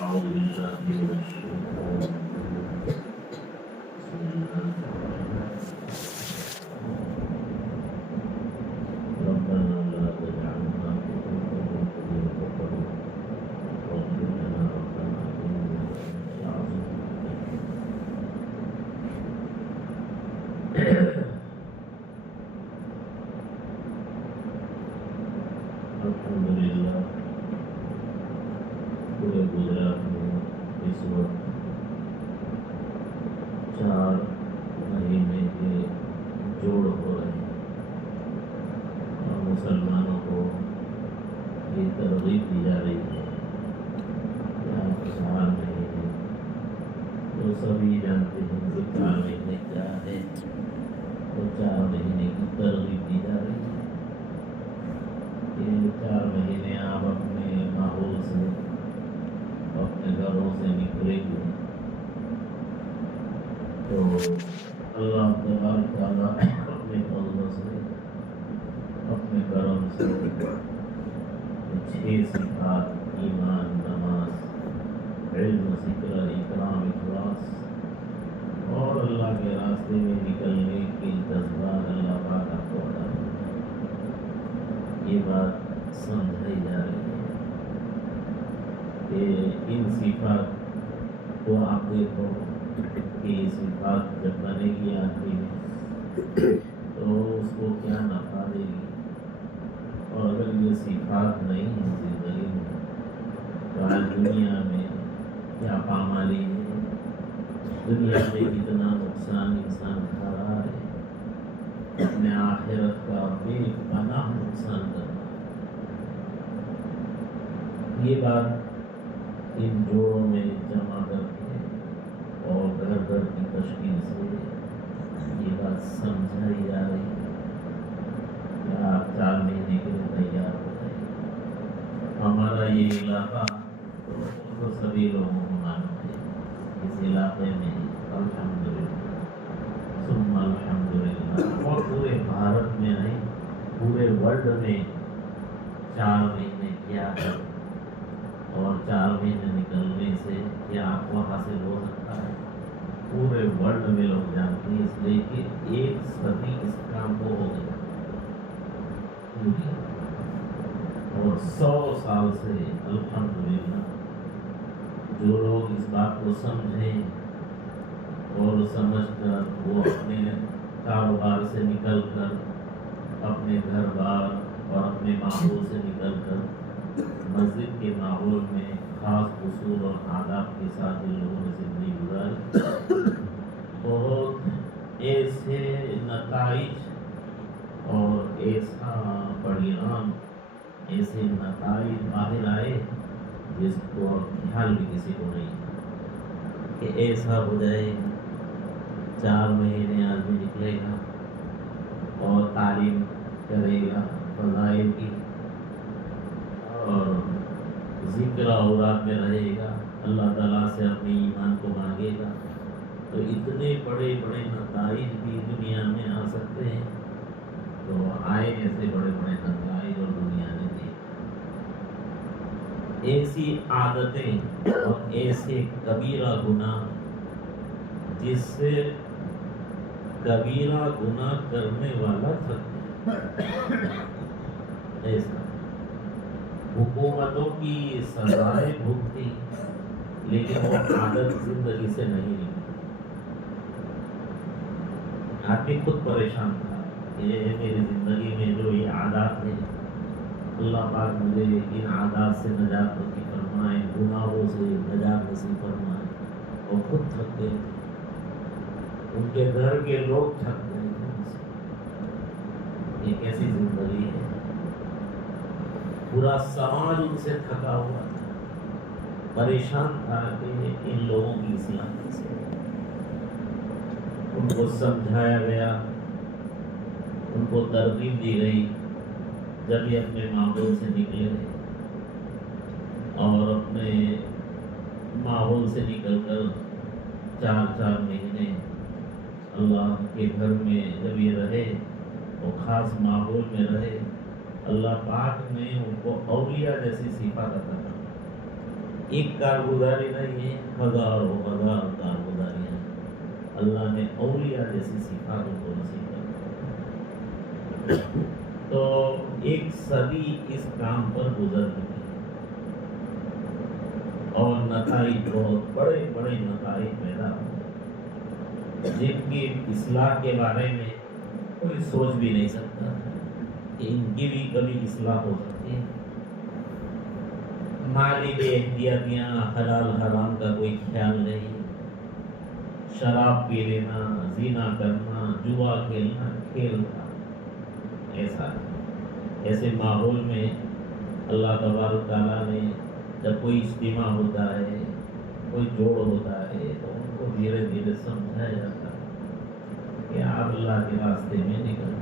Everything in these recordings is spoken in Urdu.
أعوذ بالله من الشيطان بسم الله ربنا لا تجعلنا فتنة للذين كفروا واغفر لنا ربنا إنك أنت العزيز الحمد لله پورے گجرات میں اس وقت 4 مہینے کے جوڑ ہو رہے ہیں اور مسلمانوں کو یہ ترغیب دی جا رہی ہے کہ آپ 4 مہینے تو سبھی جانتے ہیں کہ 4 مہینے کیا ہے، تو 4 مہینے کی ترغیب دی جا رہی ہے کہ 4 مہینے آپ اپنے ماحول سے اپنے گھروں سے نکلے گے تو اللہ تبارک تعالیٰ اپنے فضل سے اپنے کرم سے 6 صفات ایمان، نماز، علم، ذکر، اکرام، اخلاص اور اللہ کے راستے میں نکلنے کے جذبات اللہ پاک آپ کو عطا فرمائے۔ یہ بات سمجھائی جا رہی ہے کہ ان صفات کو آپ دیکھو کہ یہ صفات جب بنے گی آدمی میں تو اس کو کیا نفع دے گی، اور اگر یہ صفات نہیں ہیں زندگی میں تو آج دنیا میں کیا پامالی ہے، دنیا میں کتنا نقصان انسان کھا رہا ہے، اپنے آخرت کا بے پناہ نقصان کر رہا ہے۔ یہ بات ان جوڑوں میں جمع کر کے اور گھر گھر کی تشکیل سے یہ بات سمجھائی جا رہی ہے کہ آپ 4 مہینے کے لیے تیار ہو جائیں۔ ہمارا یہ علاقہ تو سبھی لوگوں کو معلوم ہے، اس علاقے میں الحمدللہ ثم الحمدللہ اور پورے بھارت میں نہیں پورے ورلڈ میں 4 مہینے کیا ہے، اور 4 مہینے نکلنے سے کیا آپ کو حاصل ہو سکتا ہے، پورے ورلڈ میں لوگ جانتے ہیں، اس لیے کہ 1 صدی اس کام کو ہو گئی اور 100 سال سے الحمدللہ جو لوگ اس بات کو سمجھیں اور سمجھ کر وہ اپنے کاروبار سے نکل کر اپنے گھر بار اور اپنے ماحول سے نکل کر مسجد کے ماحول میں خاص اصول اور آداب کے ساتھ ان لوگوں نے زندگی گزاری، بہت ایسے نتائج اور ایسا پریణام، ایسے نتائج باہر آئے جس کو خیال بھی کسی کو نہیں کہ ایسا ہو جائے۔ 4 مہینے آدمی نکلے گا اور تعلیم کرے گا فضائل کی اور ذکر اوراد میں رہے گا، اللہ تعالیٰ سے اپنے ایمان کو مانگے گا، تو اتنے بڑے بڑے نتائج بھی دنیا میں آ سکتے ہیں۔ تو آئے ایسے بڑے بڑے نتائج اور دنیا نے دیکھا ایسی عادتیں اور ایسے کبیرہ گناہ جس سے کبیرہ گناہ کرنے والا ایسا حکومتوں کی سزائیں بھگتی لیکن وہ عادت زندگی سے نہیں نکلی۔ آدمی خود پریشان تھا کہ میری زندگی میں جو یہ عادات ہیں اللہ پاک مجھے ان عادات سے نجات نصیب فرمائے، گناہوں سے نجات نصیب فرمائے، اور خود تھک گئے تھے، ان کے گھر کے لوگ تھک گئے تھے۔ یہ کیسی زندگی ہے، پورا سماج ان سے تھکا ہوا تھا، پریشان تھا کہ ان لوگوں کی اصلاح کیسے۔ ان کو سمجھایا گیا، ان کو ترغیب دی گئی، جب یہ اپنے ماحول سے نکلے اور اپنے ماحول سے نکل کر 4 مہینے اللہ کے گھر میں جب یہ رہے اور خاص ماحول میں رہے، اللہ پاک نے ان کو اولیاء جیسی صفات عطا کر ایک کارگزاری نہیں ہے، ہزاروں ہزار کارگزاریاں اللہ نے اولیاء جیسی صفاتوں کو نصیب کر دی۔ تو ایک صدی اس کام پر گزر چکی اور نتائج بہت بڑے بڑے نتائج پیدا ہوئے جن کی اصلاح کے بارے میں کوئی سوچ بھی نہیں سکتا کہ ان کی بھی کبھی اصلاح ہو سکتی ہے۔ مالی بے احتیاطیاں، حلال حرام کا کوئی خیال نہیں، شراب پی لینا، زنا کرنا، جوا کھیلنا، کھیلنا، ایسے ماحول میں اللہ تبارک تعالیٰ نے جب کوئی اجتماع ہوتا ہے، کوئی جوڑ ہوتا ہے، تو ان کو دھیرے دھیرے سمجھایا جاتا ہے کہ آپ اللہ کے راستے میں نکل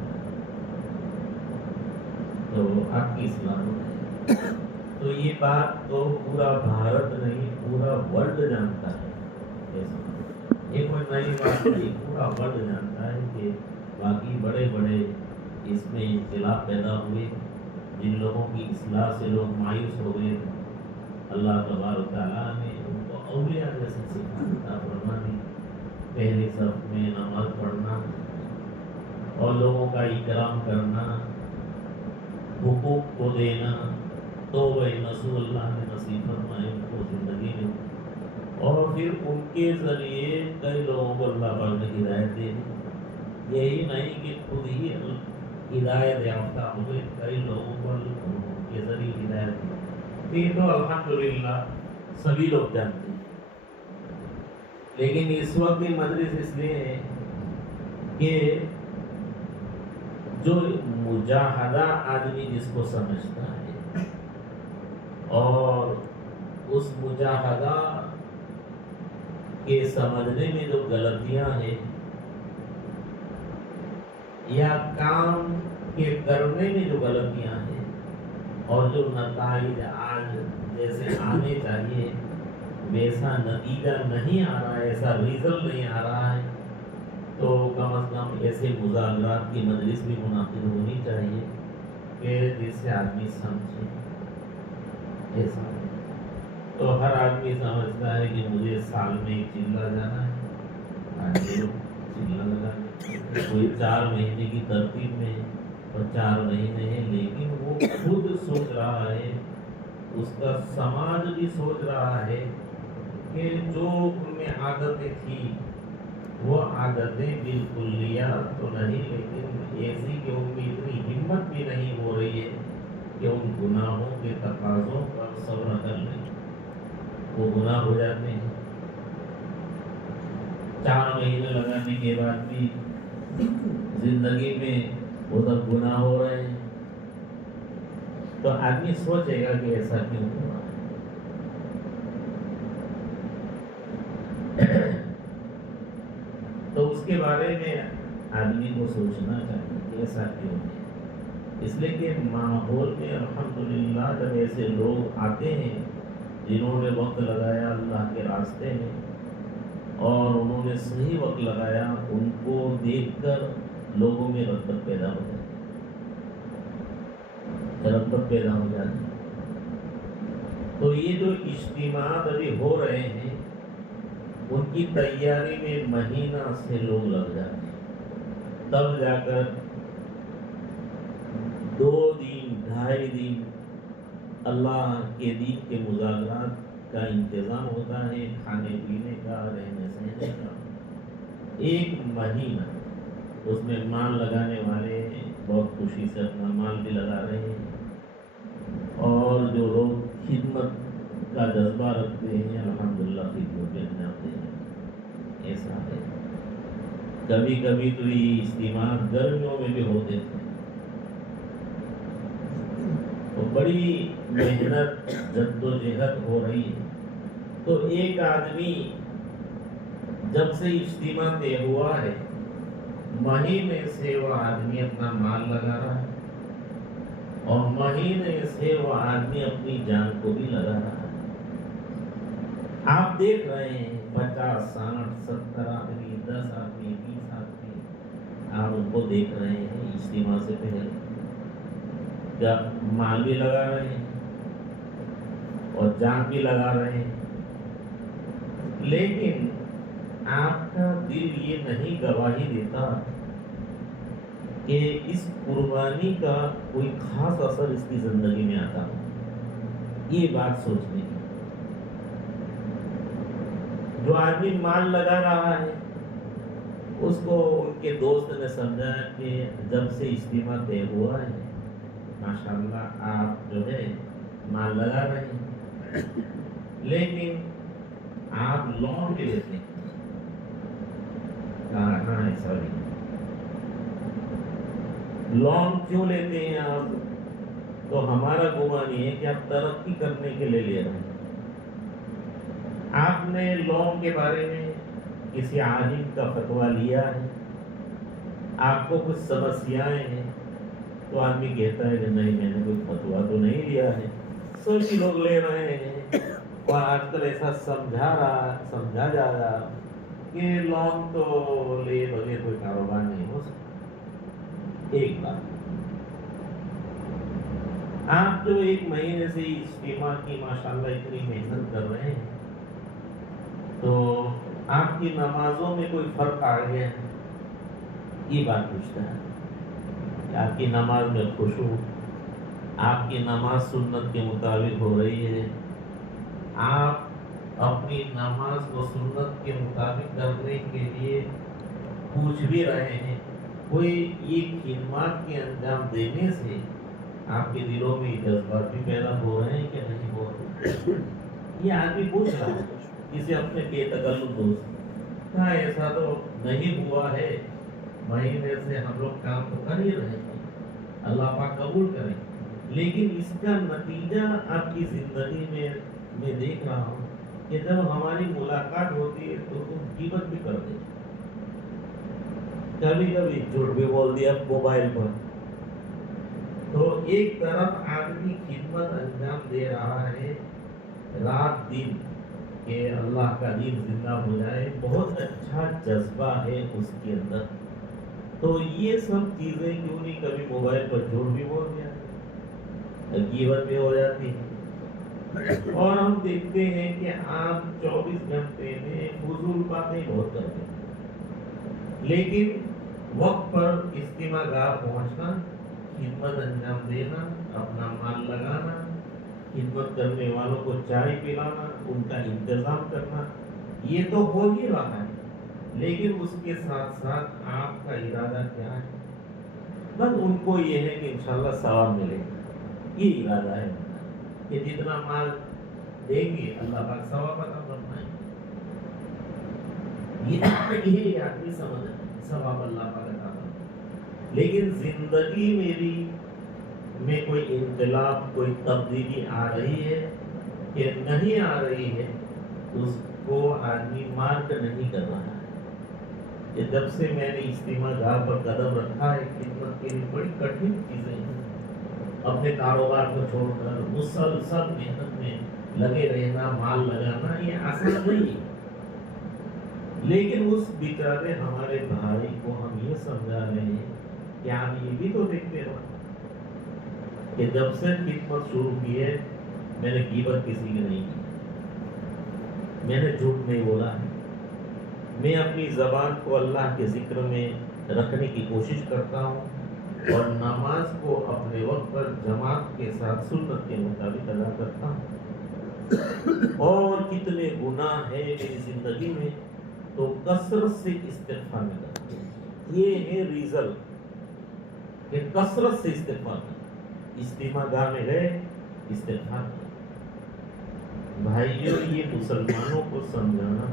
تو آپ کی اصلاح ہو جائے۔ تو یہ بات تو پورا بھارت نہیں، پورا ورلڈ جانتا ہے۔ یہ کوئی نئی بات نہیں، پورا ورلڈ جانتا ہے کہ باقی بڑے بڑے اس میں انقلاب پیدا ہوئے، جن لوگوں کی اصلاح سے لوگ مایوس ہو گئے، اللہ تبارک تعالیٰ نے ان کو اولیاء جیسے صفات عطا فرما دی۔ پہلی صف میں نماز پڑھنا اور لوگوں کا اکرام کرنا، حقوق کو دینا، توبہ نصوح اللہ نے نصیب فرمائے ان کو زندگی میں، اور پھر ان کے ذریعے کئی لوگوں کو اللہ پاک نے ہدایت دے دی۔ یہی نہیں کہ خود ہی ہدایت یافتہ ہوئے، کئی لوگوں کو ان کے ذریعے ہدایت دی۔ یہ تو الحمدللہ سبھی لوگ جانتے ہیں، لیکن اس وقت کی مجلس اس لیے ہے کہ جو مجاہدہ آدمی جس کو سمجھتا ہے اور اس مجاہدہ کے سمجھنے میں جو غلطیاں ہیں یا کام کے کرنے میں جو غلطیاں ہیں اور جو نتائج آج جیسے آنے چاہیے ویسا نتیجہ نہیں آ رہا ہے، ایسا ریزلٹ نہیں آ رہا ہے، تو کم از کم ایسے مذاکرات کی مجلس بھی منعقد ہونی چاہیے کہ جس سے آدمی سمجھے۔ ایسا تو ہر آدمی سمجھتا ہے کہ مجھے سال میں ایک چلہ جانا ہے، آج چلہ لگا کوئی 4 مہینے کی ترتیب میں اور 4 مہینے ہیں، لیکن وہ خود سوچ رہا ہے، اس کا سماج بھی سوچ رہا ہے کہ جو ان میں عادتیں تھیں وہ عادتیں بالکلیات تو نہیں، لیکن ایسی کہ ان میں اتنی ہمت بھی نہیں ہو رہی ہے کہ ان گناہوں کے تقاضوں پر صبر کر لیں، وہ گناہ ہو جاتے ہیں۔ 4 مہینے لگانے کے بعد بھی زندگی میں وہ سب گناہ ہو رہے ہیں، تو آدمی سوچے گا کہ ایسا کیوں ہوا۔ تو اس کے بارے میں آدمی کو سوچنا چاہیے کہ ایسا کیوں ہے۔ اس لیے کہ ماحول میں الحمدللہ جب ایسے لوگ آتے ہیں جنہوں نے وقت لگایا اللہ کے راستے میں اور انہوں نے صحیح وقت لگایا، ان کو دیکھ کر لوگوں میں رغبت پیدا ہو جاتی ہے، رغبت پیدا ہو جاتی ہے۔ تو یہ جو اجتماعات ابھی ہو رہے ہیں ان کی تیاری میں مہینہ سے لوگ لگ جاتے ہیں، تب جا کر 2 دن 2.5 دن اللہ کے دین کے مذاکرات کا انتظام ہوتا ہے، کھانے پینے کا، رہنے سہنے کا، 1 مہینہ اس میں مال لگانے والے بہت خوشی سے اپنا مال بھی لگا رہے ہیں، اور جو لوگ خدمت کا جذبہ رکھتے ہیں الحمدللہ خدمت میں جاتے ہیں۔ ایسا ہے، کبھی کبھی تو یہ اجتماع گرمیوں میں بھی ہوتے تھے، تو بڑی محنت جد و جہد ہو رہی ہے۔ تو ایک آدمی جب سے اجتماع طے ہوا ہے مہینے سے وہ آدمی اپنا مال لگا رہا ہے، اور مہینے سے وہ آدمی اپنی جان کو بھی لگا رہا ہے۔ آپ دیکھ رہے ہیں 50 60 70 آدمی، 10 آدمی، 20 آدمی، آپ ان کو دیکھ رہے ہیں اجتماع سے پہلے جب مال بھی لگا رہے ہیں اور جان بھی لگا رہے ہیں، لیکن آپ کا دل یہ نہیں گواہی دیتا کہ اس قربانی کا کوئی خاص اثر اس کی زندگی میں آتا ہو. یہ بات سوچنے کی. جو آدمی مال لگا رہا ہے اس کو ان کے دوست نے سمجھا کہ جب سے اجتماع طے ہوا ہے ماشاءاللہ آپ جو ہے مال لگا رہے ہیں، لیکن آپ لون پہ لیتے ہیں. کہاں ایسا نہیں. لون کیوں لیتے ہیں آپ؟ تو ہمارا گمان یہ ہے کہ آپ ترقی کرنے کے لیے لے رہے ہیں. آپ نے لون کے بارے میں کسی عالم کا فتویٰ لیا ہے، آپ کو کچھ سمسیائیں ہیں، تو آدمی کہتا ہے کہ نہیں میں نے کوئی فتویٰ تو نہیں لیا ہے، سوچ لوگ لے رہے ہیں. اور آج کل ایسا سمجھا جا رہا کہ لون تو لے بغیر کوئی کاروبار نہیں ہو سکتا. ایک بات، آپ جو ایک مہینے سے اجتماع کی ماشاءاللہ اتنی محنت کر رہے ہیں، تو آپ کی نمازوں میں کوئی فرق آ گیا ہے؟ یہ بات پوچھتا ہے کہ آپ کی نماز میں خشوع، آپ کی نماز سنت کے مطابق ہو رہی ہے، آپ اپنی نماز کو سنت کے مطابق کرنے کے لیے پوچھ بھی رہے ہیں، کوئی یہ خدمات کے انجام دینے سے آپ کے دلوں میں جذبات بھی پیدا ہو رہے ہیں کہ نہیں ہو رہے؟ یہ آدمی پوچھ رہا ہے کسی اپنے بے تکلف دوست. کہاں ایسا تو نہیں ہوا ہے، مہینے سے ہم لوگ کام تو کر ہی رہے ہیں، اللہ پاک قبول کریں، لیکن اس کا نتیجہ آپ کی زندگی میں دیکھ رہا ہوں کہ جب ہماری ملاقات ہوتی ہے تو تم غیبت بھی کر دے، کبھی کبھی جھوٹ بھی بول دیا موبائل پر. تو ایک طرف آدمی خدمت انجام دے رہا ہے رات دن کہ اللہ کا دین زندہ ہو جائے، بہت اچھا جذبہ ہے اس کے اندر، تو یہ سب چیزیں کیوں نہیں کبھی موبائل پر جھوٹ بھی بول دیا، غیبت بھی ہو جاتی ہے. اور ہم دیکھتے ہیں کہ آپ 24 گھنٹے میں فضول باتیں بہت کرتے ہیں، لیکن وقت پر اجتماع گاہ پہنچنا، خدمت انجام دینا، اپنا مال لگانا، خدمت کرنے والوں کو چائے پلانا، ان کا انتظام کرنا، یہ تو ہو ہی رہا ہے، لیکن اس کے ساتھ ساتھ آپ کا ارادہ کیا ہے؟ بس ان کو یہ ہے کہ انشاءاللہ ثواب ملے گا، یہ ارادہ ہے کہ جتنا مال دیں گے اللہ پاک ثواب عطا فرمائیں گے. یہ آدمی سمجھ ثواب اللہ پاک عطا فرمائیں. لیکن زندگی میری میں کوئی انقلاب، کوئی تبدیلی آ رہی ہے کہ نہیں آ رہی ہے، اس کو آدمی مارک نہیں کر رہا ہے. کہ جب سے میں نے اجتماع گاہ پر قدم رکھا ہے، خدمت کے لیے بڑی کٹھن چیزیں ہیں، اپنے کاروبار کو چھوڑ کر مسلسل محنت میں لگے رہنا، مال لگانا، یہ آسان نہیں ہے. لیکن اس بیچارے ہمارے بھائی کو ہم یہ سمجھا رہے ہیں کہ آپ یہ بھی تو دیکھتے ہو کہ جب سے خدمت شروع کی ہے میں نے غیبت کسی کی نہیں کی، میں نے جھوٹ نہیں بولا ہے، میں اپنی زبان کو اللہ کے ذکر میں رکھنے کی کوشش کرتا ہوں، اور نماز کو اپنے وقت پر جماعت کے ساتھ سنت کے مطابق ادا کرتا ہوں. اور کتنے گناہ ہیں میری زندگی میں، تو کثرت سے استغفار میں کرتا ہوں. یہ ہے ریزلٹ کہ کثرت سے استغفار کرتا. اجتماع گاہ میں گئے استغفار کرتا. بھائیوں، یہ مسلمانوں کو سمجھانا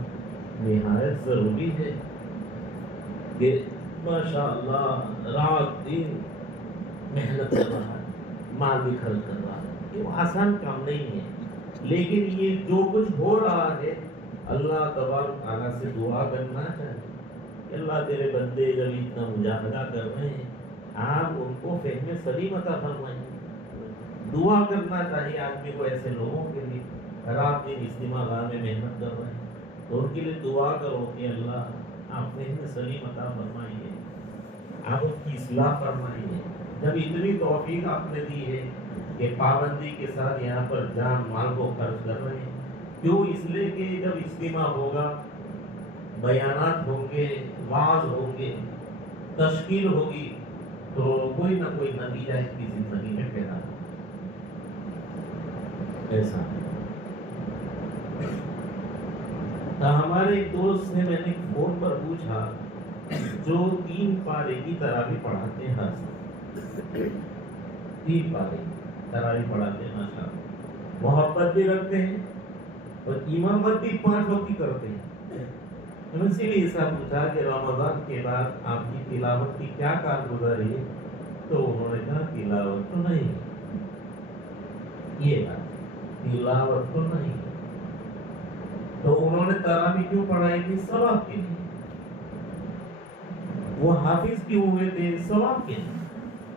نہایت ضروری ہے کہ ماشاءاللہ رات دن محنت کر رہا ہے، مال بھی خرچ کر رہا ہے، یہ آسان کام نہیں ہے. لیکن یہ جو کچھ ہو رہا ہے اللہ تبارک تعالیٰ سے دعا کرنا چاہیے کہ اللہ تیرے بندے جب اتنا مجاہدہ کر رہے ہیں آپ ان کو فہم سلیم عطا فرمائیں. دعا کرنا چاہیے آدمی کو ایسے لوگوں کے لیے. رات دن اجتماع گاہ میں محنت کر رہے ہیں تو ان کے لیے دعا کرو کہ اللہ آپ فہم سلیم عطا فرمائیے، آپ ان کی اصلاح فرمائیے. جب اتنی توفیق آپ نے دی ہے کہ پابندی کے ساتھ یہاں پر جان مال کو خرچ کر رہے ہیں. کیوں؟ اس لیے کہ جب اجتماع ہوگا، بیانات ہوں گے، وعظ ہوں گے، تشکیل ہوگی، تو کوئی نہ کوئی نتیجہ اس کی زندگی میں پیدا ہوگا. ایسا ہمارے ایک دوست سے میں نے فون پر پوچھا جو 3 پارے کی تراویح پڑھاتے ہیں، 3 پارے تراویح پڑھاتے ہیں، ماشاء اللہ محبت بھی رکھتے ہیں اور امامت بھی 5 وقت کی کرتے ہیں. اسی لیے ایسا پوچھا کہ رمضان کے بعد آپ کی تلاوت کی کیا کارگزاری ہے؟ تو انہوں نے کہا تلاوت تو نہیں. یہ بات تلاوت تو نہیں. تو انہوں نے تراویح کیوں پڑھائی تھی؟ ثواب کے لیے. وہ حافظ کیوں ہوئے تھے؟ ثواب کے لیے،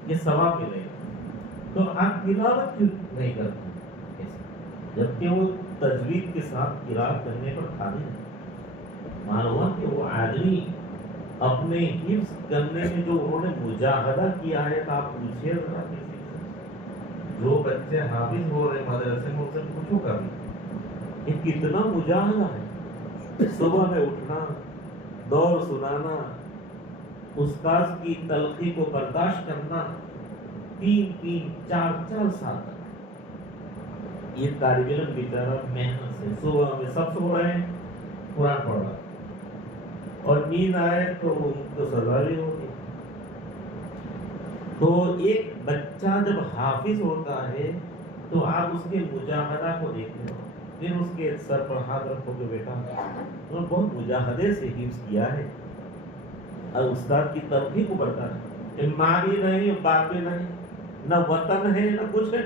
یہ ثواب ملے گا. تو آپ تلاوت کیوں نہیں کرتے جبکہ وہ تجوید کے ساتھ قرات کرنے پر قادر ہے؟ معلوم کہ وہ آدمی اپنے حفظ کرنے میں جو انہوں نے مجاہدہ کیا ہے. تو آپ پوچھئے ذرا کسی سے، جو بچے حافظ ہو رہے مدرسے میں، ان سے پوچھو کبھی کہ کتنا مجاہدہ ہے. صبح میں اٹھنا، دور سنانا، استاذ کی تلخی کو برداشت کرنا، 3 4 سال تک. یہ طالب علم بیچارہ محنت سے صبح میں سب سو رہے ہیں، قرآن پڑھ رہا اور نیند آئے تو ان کو سزا بھی ہوگی. تو ایک بچہ جب حافظ ہوتا ہے تو آپ اس کے مجاہدہ کو دیکھتے ہو، پھر اس کے سر پر ہاتھ رکھو کہ بیٹا انہوں نے بہت مجاہدے سے حفظ کیا ہے، اور استاد کی تلخی کو برداشت. ماں بھی نہیں، باپ بھی نہیں، نہ وطن ہے نہ کچھ ہے،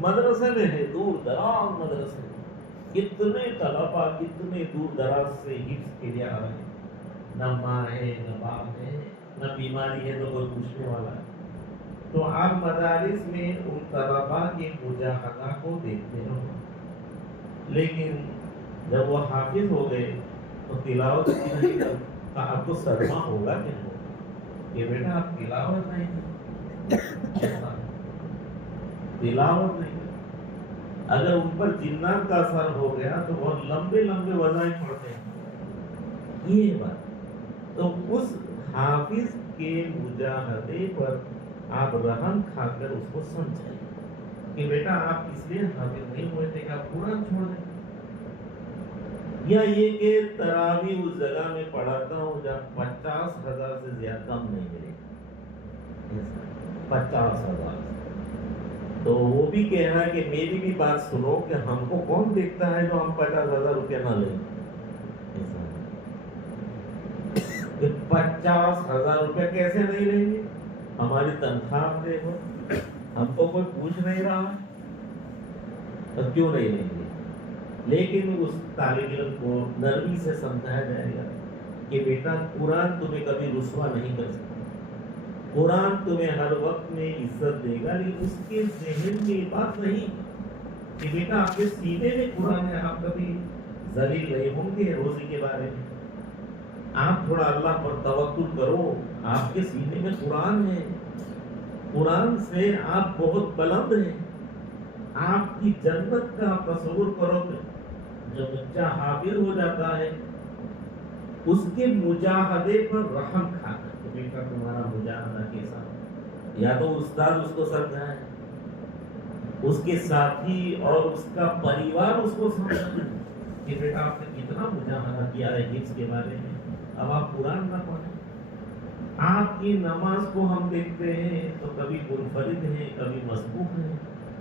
مدرسے میں ہے، دور دراز مدرسے میں. کتنے طلبا کتنے دور دراز سے حفظ کے لیے آ رہے ہیں. نہ ماں ہے نہ باپ ہے، نہ بیماری ہے تو کوئی پوچھنے والا ہے. تو آپ مدارس میں ان طلبا کے مجاہدہ کو دیکھتے ہو، لیکن جب وہ حافظ ہو گئے تو تلاوت کی نہیں کرتے. آپ کو صدمہ ہوگا کہ نہیں ہوگا کہ بیٹا آپ تلاوت نہیں تلاوت نہیں. اگر ان پر جنات کا اثر ہو گیا تو بہت لمبے لمبے وظائف پڑھتے ہیں. یہ بات تو اس حافظ کے مجاہدے پر آپ رحم کھا کر اس کو سمجھائیں کہ بیٹا آپ اس لیے حافظ نہیں ہوئے تھے کہ آپ قرآن چھوڑ دیں، یا یہ کہ تراویح اس جگہ میں پڑھاتا ہوں جب 50,000 سے زیادہ کم نہیں ملے. 50,000 تو وہ بھی کہہ رہا ہے کہ میری بھی بات سنو کہ ہم کو کون دیکھتا ہے جو ہم 50,000 روپیہ نہ لیں. 50,000 روپیہ کیسے نہیں لیں گے؟ ہماری تنخواہ دیکھو، ہم کو کوئی پوچھ نہیں رہا ہے تو کیوں نہیں لیں گے. لیکن اس طالب علم کو نرمی سے سمجھایا جائے گا کہ بیٹا قرآن تمہیں کبھی رسوا نہیں کر سکتا. قرآن تمہیں ہر وقت میں عزت دے گا، لیکن اس کے ذہن میں یہ بات نہیں کہ بیٹا آپ کے سینے میں قرآن ہے، آپ کبھی ذلیل نہیں ہوں گے روزی کے بارے میں. آپ تھوڑا اللہ پر توکل کرو، آپ کے سینے میں قرآن ہے، قرآن سے آپ بہت بلند ہیں. آپ کی جنت کا تصور کرو کہ جو بچہ حافظ ہو جاتا ہے اس کے مجاہدے پر رحم کھا کر کہ بیٹا تمہارا مجاہدہ کیسا، یا تو استاد اس کو سمجھائے، اس کے ساتھی اور اس کا پریوار اس کو سمجھائے کہ بیٹا آپ نے کتنا مجاہدہ کیا ہے حفظ کے بارے میں، اب آپ قرآن نہ پڑھیں. آپ کی نماز کو ہم دیکھتے ہیں تو کبھی منفرد ہیں کبھی مسبوق ہیں.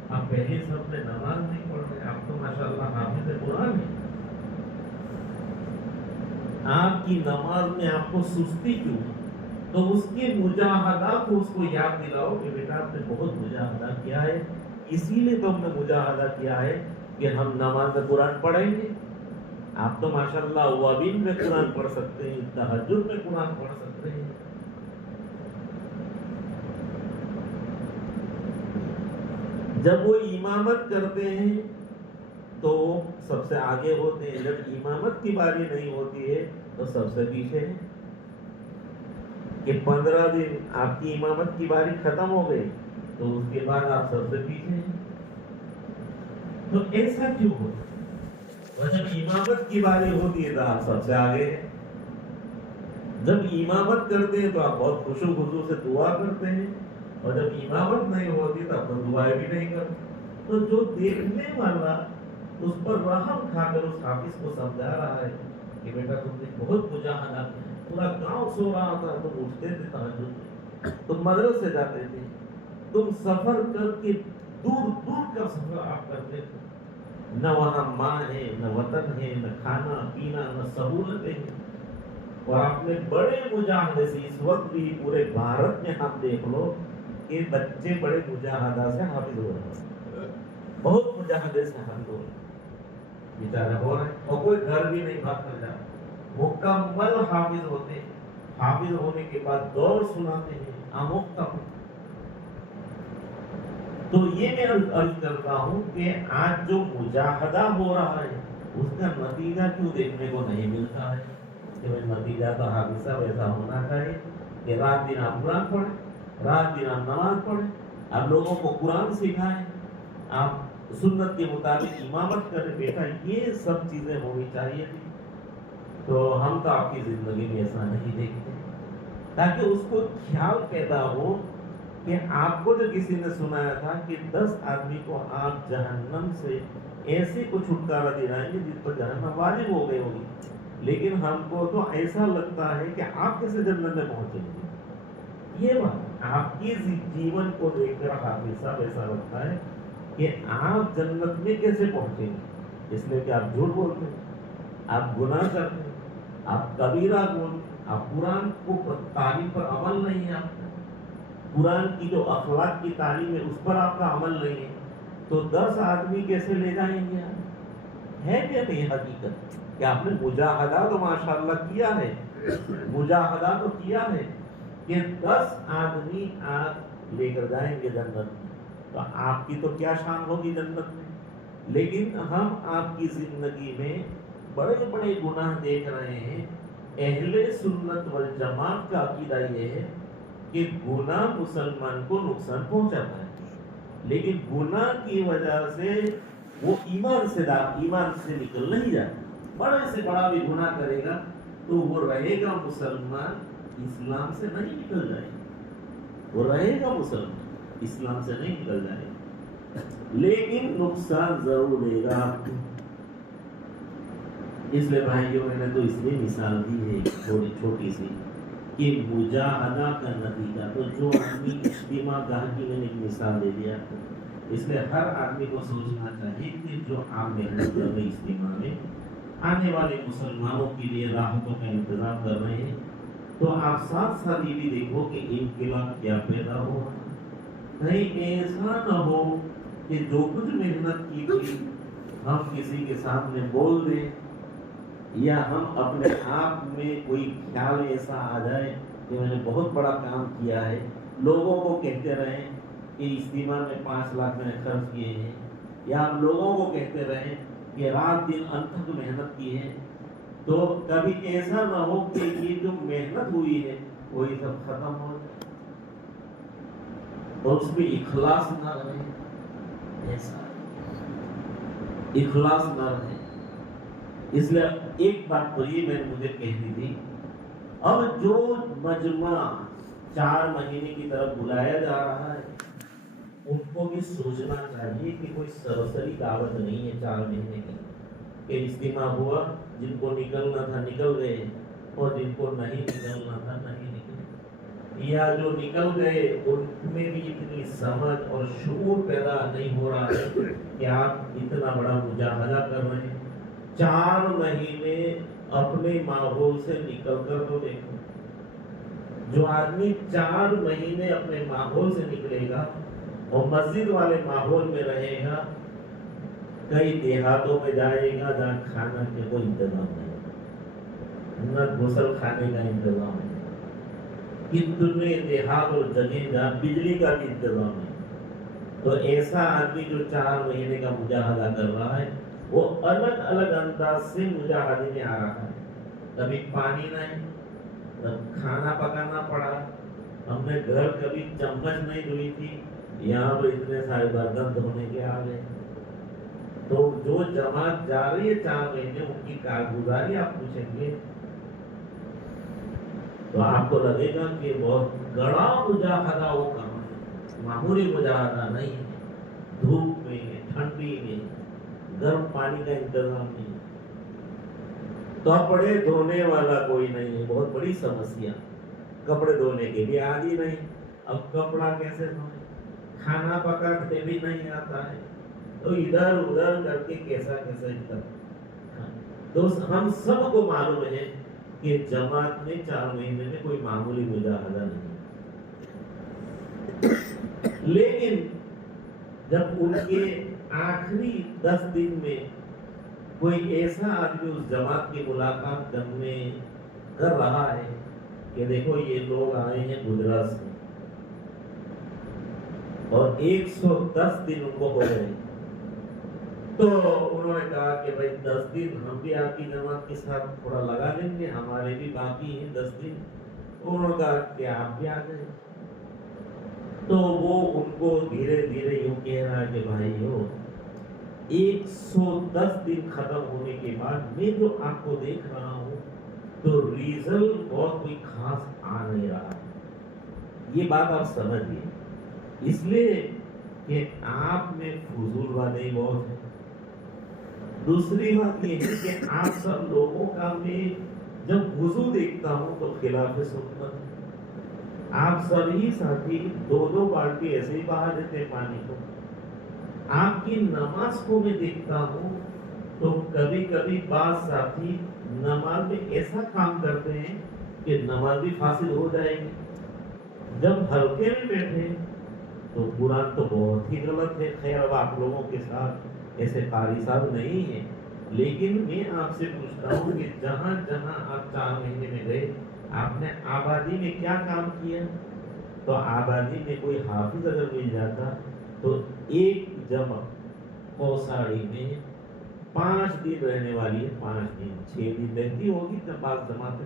آپ پہلے سب میں نماز نہیں پڑھ رہے، آپ تو ماشاءاللہ حافظ قرآن ہیں. آپ کی نماز میں آپ کو سستی کیوں؟ تو اس کے مجاہدہ کو اس کو یاد دلاؤ کہ بیٹا آپ نے بہت مجاہدہ کیا ہے، اسی لیے تو ہم نے مجاہدہ کیا ہے کہ ہم نماز میں قرآن پڑھیں گے. آپ تو ماشاءاللہ اوابین میں قرآن پڑھ سکتے ہیں، تہجد میں قرآن پڑھ سکتے ہیں. جب وہ امامت کرتے ہیں تو سب سے آگے ہوتے ہیں، جب امامت کی باری نہیں ہوتی ہے تو سب سے پیچھے ہیں. کہ 15 دن آپ کی امامت کی باری ختم ہو گئی تو اس کے بعد آپ سب سے پیچھے ہیں. تو ایسا کیوں ہوتا ہے؟ اور جب امامت کی باری ہوتی ہے تو آپ سب سے آگے ہیں، جب امامت کرتے ہیں تو آپ بہت خوش و خضوع سے دعا کرتے ہیں، اور جب امامت نہیں ہوتی تو آپ تو دعائیں بھی نہیں کرتے۔ تو جو دیکھنے والا اس پر رحم کھا کر اس حافظ کو سمجھا رہا ہے کہ بیٹا تم نے بہت مجاہدہ کیا، پورا گاؤں سو رہا تھا، تم اٹھتے تھے تہجد میں، تم مدرسے جاتے تھے، تم سفر کر کے دور دور کا سفر آپ کرتے تھے، نہ وہاں ماں ہے، نہ وطن ہے، نہ کھانا پینا، نہ سہولتیں ہیں، اور آپ نے بڑے مجاہدے سے، اس وقت بھی پورے بھارت میں آپ دیکھ لو کہ بچے بڑے مجاہدہ سے حافظ ہو رہے ہیں، بہت مجاہدے سے حافظ ہو رہے ہیں، بیچارے ہو رہے ہیں، اور کوئی گھر بھی نہیں بھاگ کر جا، مکمل حافظ ہوتے ہیں، حافظ ہونے کے بعد دور سناتے ہیں آموختہ۔ تو یہ میں عرض کرتا ہوں کہ آج جو مجاہدہ ہو رہا ہے اس کا نتیجہ کیوں دیکھنے کو نہیں ملتا ہے؟ کہ نتیجہ تو حافظ صاحب ایسا ہونا چاہیے کہ رات دن آپ قرآن پڑھیں، رات دن آپ نماز پڑھیں، آپ لوگوں کو قرآن سکھائیں، آپ سنت کے مطابق امامت کریں، بیٹا یہ سب چیزیں ہونی چاہیے تھی۔ تو ہم تو آپ کی زندگی میں ایسا نہیں دیکھتے، تاکہ اس کو خیال پیدا ہو کہ آپ کو جو کسی نے سنایا تھا کہ 10 آدمی کو آپ جہنم سے ایسے کو چھٹکارا دلائیں گے جس پر جہنم واجب ہو گئی ہوگی، لیکن ہم کو تو ایسا لگتا ہے کہ آپ کیسے جنت میں پہنچیں گے۔ یہ بات آپ کی جیون کو دیکھ کر حافظ صاحب ایسا لگتا ہے کہ آپ جنت میں کیسے پہنچیں گے، اس لیے کہ آپ جھوٹ بولتے ہیں، آپ گناہ کرتے ہیں، آپ کبیرہ بولتے ہیں، آپ قرآن کو تعلیم پر عمل نہیں ہے، آپ قرآن کی جو اخلاق کی تعلیم ہے اس پر آپ کا عمل نہیں ہے، تو 10 آدمی کیسے لے جائیں گے آپ؟ ہے کیا نہیں حقیقت کہ آپ نے مجاہدہ تو ماشاءاللہ کیا ہے، مجاہدہ تو کیا ہے کہ 10 آدمی آپ لے کر جائیں گے جنت میں، تو آپ کی تو کیا شان ہوگی جنت میں۔ لیکن ہم آپ کی زندگی میں بڑے بڑے گناہ دیکھ رہے ہیں۔ اہل سنت والجماعت کا عقیدہ یہ ہے کہ گناہ مسلمان کو نقصان پہنچاتا ہے، لیکن گناہ کی وجہ سے وہ ایمان سے نکل نہیں جاتا، بڑے سے بڑا بھی گناہ کرے گا تو وہ رہے گا مسلمان، اسلام سے نہیں نکل جائے گا، وہ رہے گا مسلمان، اسلام سے نہیں نکل جائے گا، لیکن نقصان ضرور دے گا۔ اس لیے بھائیوں میں نے تو اس لیے مثال دی ہے تھوڑی چھوٹی سی کہ مجاہدہ کا نتیجہ تو جو آدمی اجتماع گاہ کی میں نے ایک مثال دے دیا، اس لیے ہر آدمی کو سوچنا چاہیے کہ جو آپ محنت کر رہے اجتماع میں آنے والے مسلمانوں کے لیے راحتوں کا انتظام کر رہے ہیں، تو آپ ساتھ ساتھ یہ بھی دیکھو کہ انقلاب کیا پیدا ہو، کہیں ایسا نہ ہو کہ جو کچھ محنت کی تھی ہم کسی کے سامنے بول دیں، یا ہم اپنے آپ میں کوئی خیال ایسا آ جائے کہ میں نے بہت بڑا کام کیا ہے، لوگوں کو کہتے رہیں کہ اجتماع میں 5 لاکھ میں نے خرچ کیے ہیں، یا ہم لوگوں کو کہتے رہیں کہ رات دن انتھک محنت کی ہے، تو کبھی ایسا نہ ہو کہ یہ جو محنت ہوئی ہے وہی سب ختم ہو جائے اور اس میں اخلاص نہ رہے، ایسا اخلاص نہ رہے۔ اس لیے ایک بات تو یہ مجھے کہنی تھی، اب جو مجمع 4 مہینے کی طرف بلایا جا رہا ہے ان کو بھی سوچنا چاہیے کہ کوئی سرسری دعوت نہیں ہے 4 مہینے کی، کہ اجتماع ہوا، جن کو نکلنا تھا نکل گئے اور جن کو نہیں نکلنا تھا نہیں نکلے، یا جو نکل گئے ان میں بھی اتنی سمجھ اور شعور پیدا نہیں ہو رہا ہے کہ آپ اتنا بڑا مجاہدہ کر رہے ہیں۔ 4 مہینے اپنے ماحول سے نکل کر تو دیکھو، جو آدمی 4 مہینے اپنے ماحول سے نکلے گا اور مسجد والے ماحول میں رہے گا، کئی دیہاتوں میں جائے گا جہاں کھانا کے کوئی انتظام نہیں، نہ غسل خانے کا انتظام ہے، کتنے دیہات اور جگہ جہاں بجلی کا بھی انتظام ہے، تو ایسا آدمی جو 4 مہینے کا مجاہدہ کر رہا ہے وہ الگ الگ انداز سے مجاہدے میں آ رہا ہے، کبھی پانی نہیں، کبھی کھانا پکانا پڑا، ہم نے گھر کبھی چمچ نہیں دھوئی تھی، یہاں پر اتنے سارے برتن دھونے کے آ گئے، تو جو جماعت جا رہی ہے 4 مہینے ان کی کارگزاری آپ پوچھیں گے تو آپ کو لگے گا کہ بہت بڑا مجاہدہ وہ کر رہے ہیں، معمولی مجاہدہ نہیں ہے. دھوپ میں، ٹھنڈی میں، گرم پانی کا انتظام نہیں، کپڑے دھونے والا کوئی نہیں ہے، بہت بڑی سمسیا. کپڑے دھونے کے لیے عادی نہیں، اب کپڑا کیسے دھوئیں؟ کھانا پکانے بھی نہیں آتا ہے تو ادھر ادھر کر کے کیسا ادھر. تو ہم سب کو معلوم ہے کہ جماعت میں 4 مہینے میں کوئی معمولی مجاہدہ نہیں. لیکن جب ان کے آخری 10 دن میں کوئی ایسا آدمی اس جماعت کی ملاقات کر رہا ہے کہ دیکھو یہ لوگ آئے ہیں گجرات سے اور 110 دن ان کو ہو گئے، تو انہوں نے کہا کہ بھائی 10 دن ہم بھی آپ کی جماعت کے ساتھ تھوڑا لگا لیں گے، ہمارے بھی باقی ہیں 10 دن. انہوں نے کہا کہ آپ بھی آ گئے. تو وہ ان کو دھیرے دھیرے یوں کہہ رہا ہے کہ بھائی ہو 110 دن ختم ہونے کے بعد میں جو آپ کو دیکھ رہا ہوں تو ریزلٹ بہت کوئی خاص آ نہیں رہا ہے. یہ بات آپ سمجھیے، اس لیے کہ آپ میں فضول باتیں بہت ہیں. دوسری بات یہ ہے کہ آپ سب لوگوں کا میں جب وضو دیکھتا ہوں تو خلاف سنت ہے. آپ سبھی ساتھی 2 بالٹی ایسے ہی بہا دیتے ہیں پانی کو. آپ کی نماز کو میں دیکھتا ہوں تو کبھی کبھی بعض ساتھی نماز میں ایسا کام کرتے ہیں کہ نماز بھی فاسد ہو جائے گی. جب ہلکے میں بیٹھے تو قرآن تو بہت ہی غلط ہے. خیر اب آپ لوگوں کے ساتھ ایسے قاری صاحب نہیں ہیں، لیکن میں آپ سے پوچھتا ہوں کہ جہاں جہاں آپ 4 مہینے میں گئے آپ نے آبادی میں کیا کام کیا؟ تو آبادی میں کوئی حافظ اگر مل جاتا تو ایک جمع کوساڑی میں 5 دن رہنے والی ہے، 5 دن 6 دن رہتی ہوگی جب بعض جماعتیں.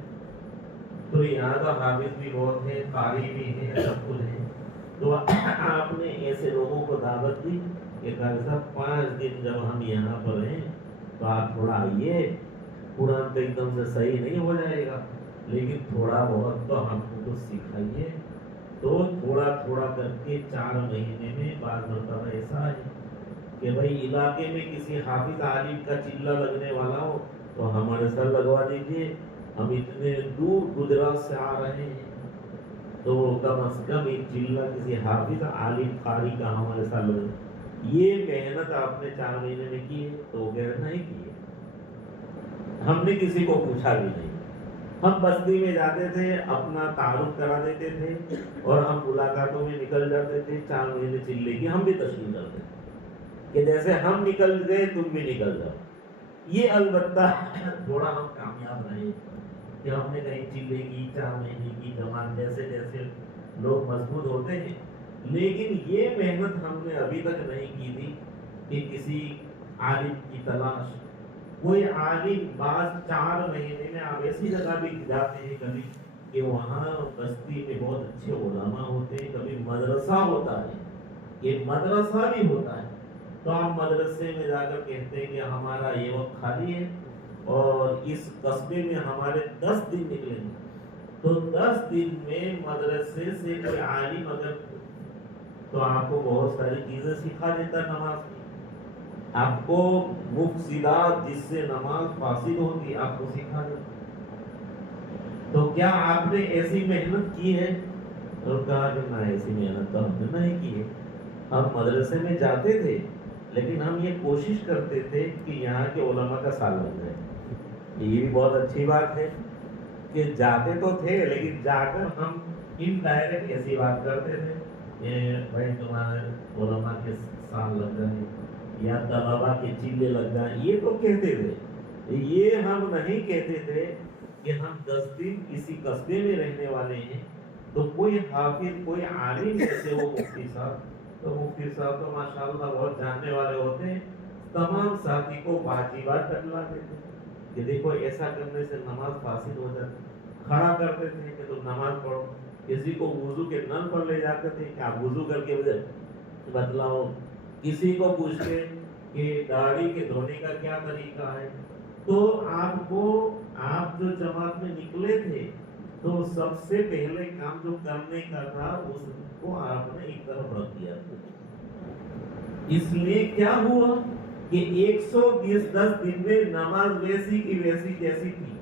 تو یہاں کا حافظ بھی بہت ہے، قاری بھی ہے، سب کچھ ہے. تو آپ نے ایسے لوگوں کو دعوت دی کہ قاری صاحب 5 دن جب ہم یہاں پر ہیں تو آپ تھوڑا آئیے. قرآن تو ایک دم سے صحیح نہیں ہو جائے گا لیکن تھوڑا بہت تو ہم کو کچھ سکھائیے. تو تھوڑا تھوڑا کر کے 4 مہینے میں بعض مرتبہ ایسا ہے کہ بھائی علاقے میں کسی حافظ عالم کا چلہ لگنے والا ہو تو ہمارے سر لگوا دیجیے، ہم اتنے دور گجرات سے آ رہے ہیں تو کم از کم ایک چلہ کسی حافظ عالم قاری کا ہمارے ساتھ لگے. یہ محنت آپ نے 4 مہینے میں کی ہے؟ تو وہ کہہ رہے نہیں کی ہے. ہم نے کسی کو پوچھا بھی نہیں. ہم بستی میں جاتے تھے، اپنا تعارف کرا دیتے تھے اور ہم ملاقاتوں میں نکل جاتے تھے. 4 مہینے چلے کی ہم بھی تشریح کرتے تھے کہ جیسے ہم نکل گئے تم بھی نکل جاؤ. یہ البتہ تھوڑا ہم کامیاب رہے کہ ہم نے کہیں چلے کی 4 مہینے کی جماعت جیسے جیسے لوگ مضبوط ہوتے ہیں. لیکن یہ محنت ہم نے ابھی تک نہیں کی تھی کہ کسی عالم کی تلاش. کوئی عالم بعض 4 مہینے میں آپ ایسی جگہ بھی جاتے ہیں کبھی کہ وہاں بستی میں بہت اچھے علماء ہوتے ہیں، کبھی مدرسہ ہوتا ہے، یہ مدرسہ بھی ہوتا ہے تو آپ مدرسے میں جا کر کہتے ہیں کہ ہمارا یہ وقت خالی ہے اور اس قصبے میں ہمارے 10 دن نکلیں گے. تو 10 دن میں مدرسے سے کوئی عالم اگر تو آپ کو بہت ساری چیزیں سکھا دیتا ہے نماز کی. آپ کو مفسدات جس سے نماز فاسد ہوتی آپ کو سکھا دیتا. تو کیا آپ نے ایسی محنت کی ہے؟ اور کہا کہ نہ ایسی محنت تو ہم نے نہیں کی ہے. ہم مدرسے میں جاتے تھے لیکن ہم یہ کوشش کرتے تھے کہ یہاں کے علماء کا سال لگ جائے. یہ بھی بہت اچھی بات ہے کہ جاتے تو تھے لیکن جا کر ہم انڈائریکٹ ایسی بات کرتے تھے کہ بھائی تمہارے علماء کے سال لگ جائیں یا طلبا کے چلے لگ جائیں. یہ تو کہتے تھے. یہ ہم نہیں کہتے تھے کہ ہم 10 دن کسی قصبے میں رہنے والے ہیں تو کوئی حافظ کوئی عالم جیسے وہ مفتی صاحب، تو مفتی صاحب تو ماشاءاللہ بہت جاننے والے ہوتے ہیں، تمام ساتھی کو واجبات بتلا دیتے کہ دیکھو ایسا کرنے سے نماز فاسد ہو جاتی. کھڑا کرتے تھے کہ تم نماز پڑھو. کسی کو وضو کے نل پر لے جاتے تھے کہ آپ وضو کر کے بتلاؤ. کسی کو پوچھتے کہ داڑھی کے دھونے کا کیا طریقہ ہے. تو آپ جو جماعت میں نکلے تھے تو سب سے پہلے کام جو کرنے کا تھا اس کو آپ نے ایک طرف رکھ دیا. اس لیے کیا ہوا کہ 110 دن میں نماز ویسی کی ویسی جیسی تھی،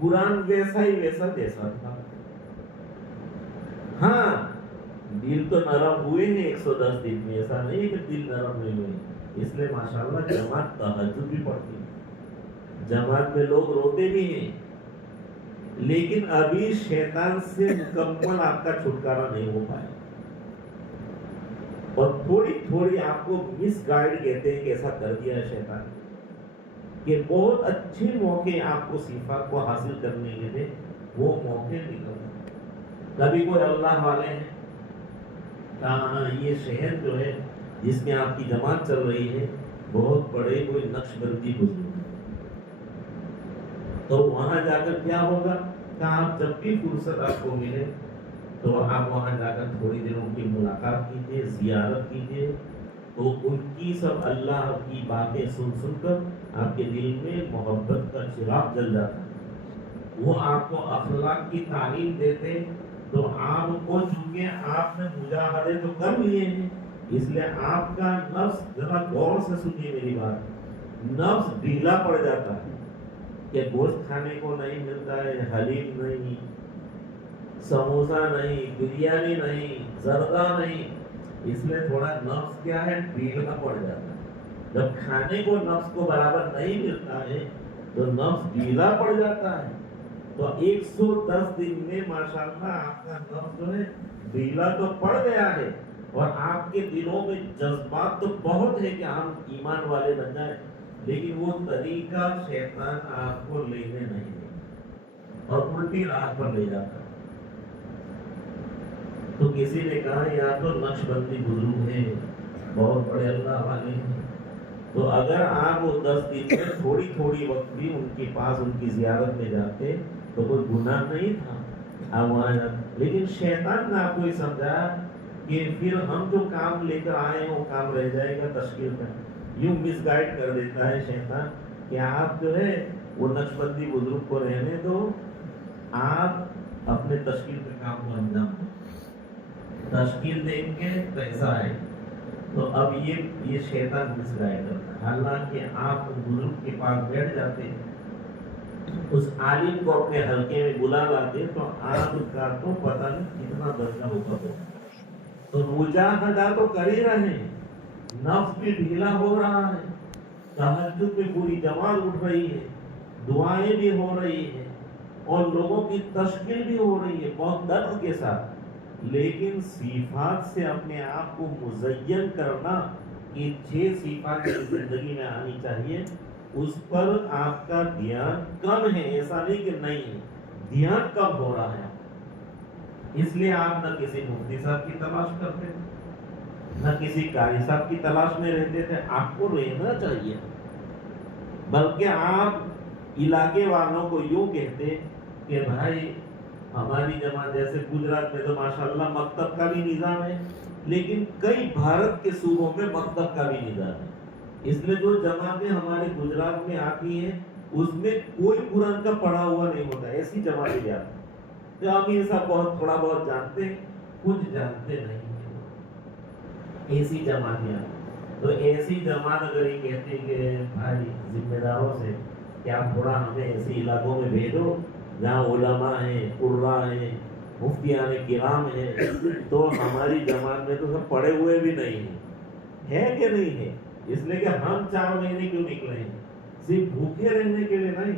قرآن ویسا ہی ویسا جیسا تھا. ہاں دل تو نرم ہوئے ہیں 110 دن میں، ایسا نہیں ہے کہ دل نرم نہیں ہوئے. اس لیے ماشاءاللہ جماعت تہجد بھی پڑھتی ہے، جماعت میں لوگ روتے بھی ہیں، لیکن ابھی شیطان سے مکمل آپ کا چھٹکارا نہیں ہو پایا. اور تھوڑی تھوڑی آپ کو مس گائیڈ کہتے ہیں کہ ایسا کر دیا ہے شیطان کہ بہت اچھے موقع آپ کو صفات کو حاصل کرنے کے تھے، وہ موقع نکل گئے. کبھی کوئی اللہ والے ہیں کہاں یہ شہر جو ہے جس میں آپ کی جماعت چل رہی ہے بہت بڑے کوئی نقش بندی بزرگ، تو وہاں جا کر کیا ہوگا کہ آپ جب بھی فرصت آپ کو ملے تو آپ وہاں جا کر تھوڑی دیر ان کی ملاقات کیجیے، زیارت کیجیے، تو ان کی سب اللہ کی باتیں سن سن کر آپ کے دل میں محبت کا چراغ جل جاتا ہے. وہ آپ کو اخلاق کی تعلیم دیتے، تو آپ کو چونکہ آپ نے مجاہدے تو کر لیے ہیں، اس لیے آپ کا نفس، ذرا غور سے سنیے میری بات، نفس ڈھیلا پڑ جاتا ہے کہ گوشت کھانے کو نہیں ملتا ہے، حلیم نہیں، سموسا نہیں، بریانی نہیں، زردہ نہیں. اس لیے تھوڑا نفس کیا ہے ڈھیلا پڑ جاتا ہے. جب کھانے کو نفس کو برابر نہیں ملتا ہے تو نفس ڈھیلا پڑ جاتا ہے. تو 110 دن میں ماشاءاللہ آپ کا نفس جو ہے ڈھیلا تو پڑ گیا ہے، اور آپ کے دلوں میں جذبات تو بہت ہے کہ ہم ایمان والے بن جائیں، لیکن وہ طریقہ شیطان آپ کو لینے نہیں دے اور الٹی راہ پر لے جاتا ہے. تو کسی نے کہا یا تو نقش بندی بزرگ ہیں، بہت بڑے اللہ والے ہیں، تو اگر آپ وہ 10 دن میں تھوڑی تھوڑی وقت بھی ان کے پاس ان کی زیارت میں جاتے تو کوئی گناہ نہیں تھا. آپ وہاں جاتے، لیکن شیطان نے آپ کو یہ سمجھایا کہ پھر ہم جو کام لے کر آئے ہیں وہ کام رہ جائے گا تشکیل کا. یوں مس گائیڈ کر دیتا ہے شیطان کہ آپ جو ہے وہ نقش بندی بزرگ کو رہنے دو، آپ اپنے تشکیل کے کام کو انجام دو، تشکیل دیں گے پیسہ آئے. تو اب یہ شیطان مس گائیڈ کرتا ہے. حالانکہ آپ بزرگ کے پاس بیٹھ جاتے، اس عالم کو اپنے حلقے میں بلا لاتے، تو آپ کا تو پتہ نہیں کتنا درجہ ہوگا. تو مجاہدہ تو کر ہی رہے ہیں، نفس بھی ڈھیلا ہو رہا ہے، تہجد میں پوری جماعت اٹھ رہی ہے، دعائیں بھی ہو رہی ہیں، اور لوگوں کی تشکیل بھی ہو رہی ہے بہت درد کے ساتھ. لیکن صفات سے اپنے آپ کو مزین کرنا کہ 6 صفات زندگی میں آنی چاہیے، اس پر آپ کا دھیان کم ہے. ایسا نہیں کہ نہیں ہے، دھیان کم ہو رہا ہے. اس لیے آپ نہ کسی مفتی صاحب کی تلاش کرتے تھے، نہ کسی قاری صاحب کی تلاش میں رہتے تھے. آپ کو رہنا چاہیے، بلکہ آپ علاقے والوں کو یوں کہتے کہ بھائی ہماری جماعت، جیسے گجرات میں تو ماشاءاللہ مکتب کا بھی نظام ہے، لیکن کئی بھارت کے صوبوں میں مکتب کا بھی نظام ہے. اس لیے جو جماعتیں ہمارے گجرات میں آتی ہیں اس میں کوئی قرآن کا پڑھا ہوا نہیں ہوتا. ایسی جماعتیں بھی آتی ہیں جو امیر صاحب بہت تھوڑا بہت جانتے ہیں، کچھ جانتے نہیں ہیں. ایسی جماعتیں آتی. تو ایسی جماعت اگر یہ کہتے ہیں کہ بھائی ذمہ داروں سے کہ آپ تھوڑا ہمیں ایسے علاقوں میں بھیجو جہاں علماء ہیں، قراء ہیں، مفتیان کرام ہیں، تو ہماری جماعت میں تو سب پڑھے ہوئے بھی نہیں ہیں. ہے کہ نہیں ہے؟ اس لیے کہ ہم 4 مہینے کیوں نکلے ہیں؟ صرف بھوکے رہنے کے لیے نہیں،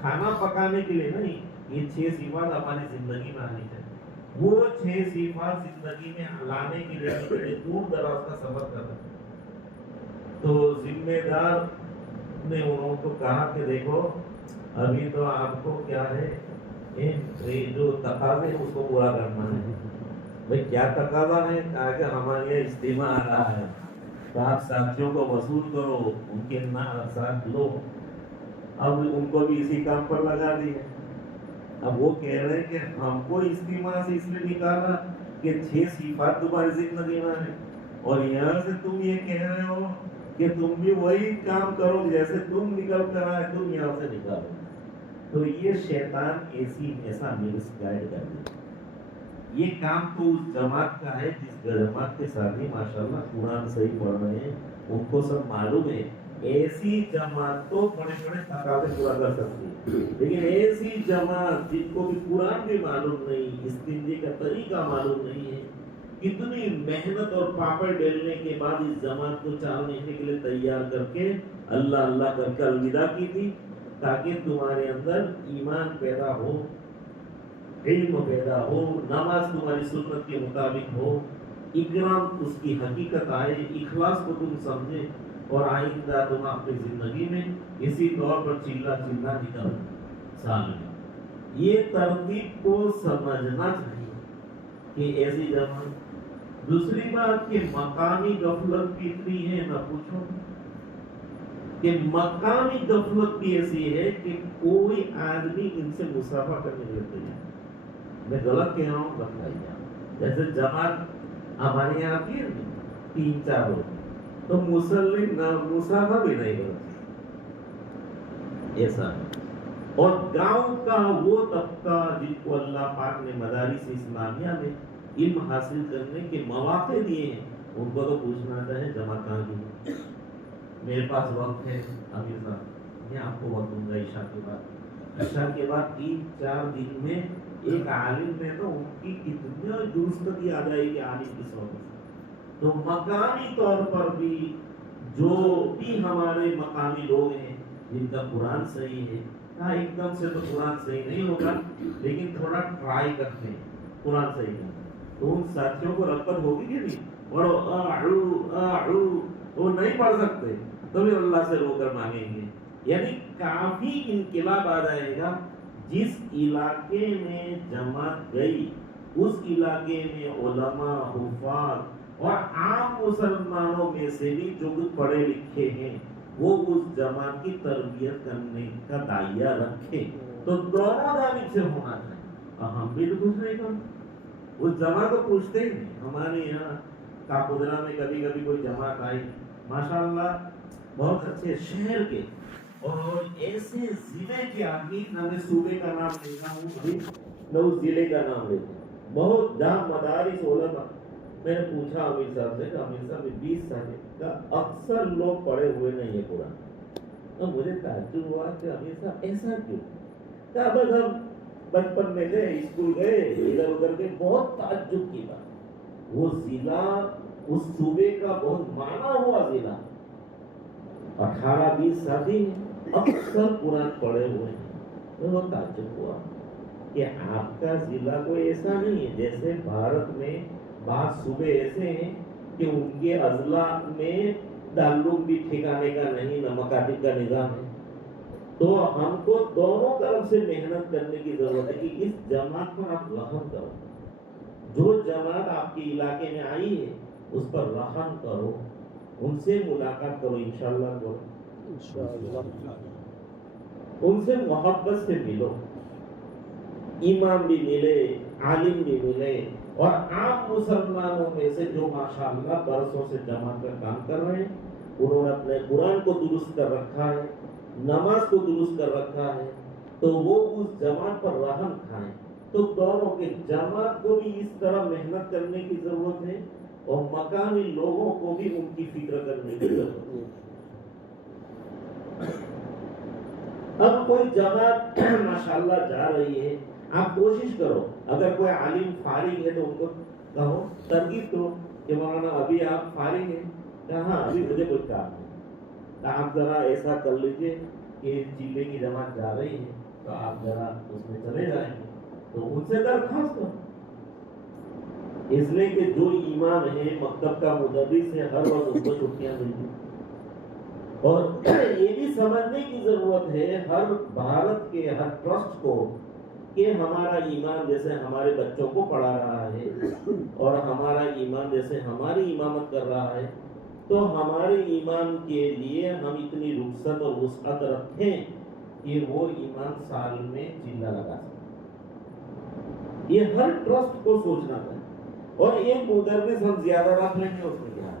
کھانا پکانے کے لیے نہیں. یہ 6 صفات ہماری زندگی میں آنی چاہیے. وہ 6 صفات زندگی میں لانے کے لیے دور دراز کا سفر کر رہے ہیں. تو ذمہ دار نے انہوں کو کہا کہ دیکھو ابھی تو آپ کو کیا ہے، جو تقاضے اس کو پورا کرنا ہے. بھئی کیا تقاضا ہے؟ کہا کہ ہمارے یہاں اجتماع آ رہا ہے، تو آپ ساتھیوں کو وصول کرو، ان کے ساتھ لو. اب ان کو بھی اسی کام پر لگا دیا. اب وہ کہہ رہے ہیں کہ ہم کو اجتماع سے اس لیے نکالا کہ 6 صفات تمہاری زندگی میں ہے، اور یہاں سے تم یہ کہہ رہے ہو کہ تم بھی وہی کام کرو جیسے تم نکل کر آئے تم یہاں سے نکالو. تو یہ شیطان ایسا مس گائیڈ کر دیا. یہ کام تو اس جماعت کا ہے جس جماعت کے ساتھی ماشاءاللہ قرآن صحیح پڑھ رہے ہیں, ان کو سب معلوم ہے. ایسی جماعت تو بڑے بڑے تقاضے پورا کر سکتی ہے, لیکن ایسی جماعت جن کو بھی قرآن بھی معلوم نہیں, استنجے کا طریقہ معلوم نہیں ہے, کتنی محنت اور پاپڑ ڈالنے کے بعد اس جماعت کو 4 مہینے کے لیے تیار کر کے اللہ اللہ کر کے الوداع کی تھی, تاکہ تمہارے اندر ایمان پیدا ہو, علم پیدا ہو, نماز تمہاری سنت کے مطابق ہو, اکرام اس کی حقیقت آئے, اخلاص کو تم سمجھے, اور آئندہ تم اپنی زندگی میں اسی طور پر چلا نکل سال میں. یہ ترتیب کو سمجھنا چاہیے کہ ایسی جماعت. دوسری بات کہ مقامی غفلت بھی اتنی ہے نہ پوچھو, کہ مقامی غفلت بھی ایسی ہے کہ کوئی آدمی ان سے مصافحہ کرنے کے لیے تیار. میں غلط کہہ رہا ہوں بتائیے. جیسے جماعت ہمارے یہاں آتی ہے 3-4 لوگ, تو مسلم نہ مصافحہ بھی نہیں کرتے ایسا. اور گاؤں کا وہ طبقہ جن کو اللہ پاک نے مدارس اسلامیہ میں علم حاصل کرنے کے مواقع دیے ہیں, ان کو تو پوچھنا چاہے جماعت کہاں کی. میرے پاس وقت ہے امیر صاحب, میں آپ کو وقت دوں گا عشاء کے بعد 3-4 دن میں ایک عالم میں تو ان کی کتنی درستگی آ جائے گی عالم کی صحبت سے. تو مقامی طور پر بھی جو بھی ہمارے مقامی لوگ ہیں جن کا قرآن صحیح ہے, ہاں ایک دم سے تو قرآن صحیح نہیں ہوگا, لیکن تھوڑا ٹرائی کرتے ہیں قرآن صحیح کرنا, تو ان ساتھیوں کو رغبت ہوگی کہ نہیں, اور وہ نہیں پڑھ سکتے تو بھی اللہ سے رو کر مانگیں گے. یعنی کافی انقلاب آ جائے گا. جس علاقے میں جماعت گئی اس علاقے میں علماء, حفاظ اور عام مسلمانوں میں سے بھی جو کچھ پڑھے لکھے ہیں وہ اس جماعت کی تربیت کرنے کا دائیا رکھے, تو دونوں جانب سے ہونا چاہیے. ہم بھی تو کچھ نہیں کرتے, اس جماعت کو پوچھتے ہی نہیں. ہمارے یہاں کاپودرا میں کبھی کبھی کوئی جماعت آئی, ماشاءاللہ بہت اچھے شہر کے اور ایسے ضلع کے آدمی, نہ میں صوبے کا نام لیتا ہوں ابھی نہ اس ضلع کا نام لیتا ہوں, بہت جہاں مدارس علماء. میں نے پوچھا امیر صاحب سے کہ امیر صاحب 20 سال کا اکثر لوگ پڑھے ہوئے نہیں ہیں قرآن. تو مجھے تعجب ہوا کہ امیر صاحب ایسا کیوں؟ کہا بس ہم بچپن میں گئے, اسکول گئے, ادھر ادھر کے. بہت تعجب کی بات, وہ ضلع اس صوبے کا بہت مانا ہوا ضلع, 18-20 ساتھی اکثر قرآن پڑھے ہوئے ہیں. تو وہ تعجب ہوا کہ آپ کا ضلع کوئی ایسا نہیں ہے. جیسے بھارت میں بعض صوبے ایسے ہیں کہ ان کے اضلاع میں تعلق بھی ٹھکانے کا نہیں, نہ مکاتب کا نظام ہے. تو ہم کو دونوں طرف سے محنت کرنے کی ضرورت ہے کہ اس جماعت پر آپ رحم کرو. جو جماعت آپ کے علاقے میں آئی ہے اس پر رحم کرو, ان سے ملاقات کرو, انشاءاللہ کرو, ان سے محبت سے ملو, امام بھی ملے, عالم بھی ملے, اور عام مسلمانوں میں سے جو ماشاءاللہ برسوں سے جماعت کا کام کر رہے ہیں, انہوں نے اپنے قرآن کو درست کر رکھا ہے, نماز کو درست کر رکھا ہے, تو وہ اس جماعت پر رحم کھائیں. تو دونوں کے جماعت کو بھی اس طرح محنت کرنے کی ضرورت ہے, اور مقامی لوگوں کو بھی ان کی فکر کرنے کی ضرورت ہے. اب کوئی جماعت ماشاءاللہ جا رہی ہے, آپ کوشش کرو, اگر کوئی عالم فارغ ہے تو ان کو کہو, ترغیب کرو کہ مولانا ابھی آپ فارغ ہیں, کہاں ابھی مجھے کوئی کام نہیں, آپ ذرا ایسا کر لیجئے کہ چیلے کی جماعت جا رہی ہے تو آپ ذرا اس میں چلے جائیں گے, تو ان سے درخواست کرو. اس لیے کہ جو امام ہے, مکتب کا مدرس ہے, ہر وقت اس کو چھٹیاں ملتی. اور یہ بھی سمجھنے کی ضرورت ہے ہر بھارت کے ہر ٹرسٹ کو کہ ہمارا ایمان جیسے ہمارے بچوں کو پڑھا رہا ہے, اور ہمارا ایمان جیسے ہماری امامت کر رہا ہے, تو ہمارے ایمان کے لیے ہم اتنی رخصت اور وسعت رکھیں کہ وہ ایمان سال میں چلا لگا سکے. یہ ہر ٹرسٹ کو سوچنا چاہیے. اور ایک مدرس ہم زیادہ رکھ لیں گے اس میں کیا ہے,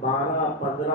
12, 15,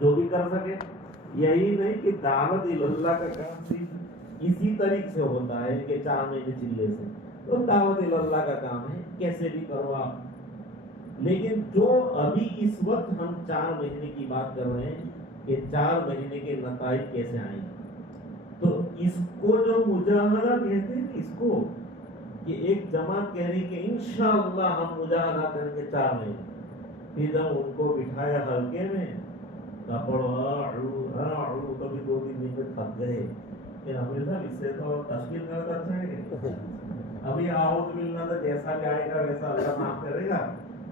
جو بھی کر سکے. یہی نہیں کہ دعوت اللہ کا کام صرف اسی طریقے سے ہوتا ہے کہ 4 مہینے چلے سے. تو دعوت اللہ کا کام ہے کیسے بھی کرو آپ. لیکن جو ابھی اس وقت ہم 4 مہینے کی بات کر رہے ہیں کہ 4 مہینے کے نتائج کیسے آئیں گے, تو اس کو جو مجاہدہ کہتے ہیں اس کو, کہ ایک جماعت کہہ رہی کہ انشاءاللہ ہم مجاہدہ کریں گے 4 مہینے. پھر جب ان کو بٹھایا حلقے میں کبھی 2-3 دن میں تھک گئے کہ امیر صاحب اس سے تو تشکیل کرنا اچھا ہے. ابھی آؤٹ ملنا تو جیسا بھی آئے گا ویسا اللہ معاف کرے گا.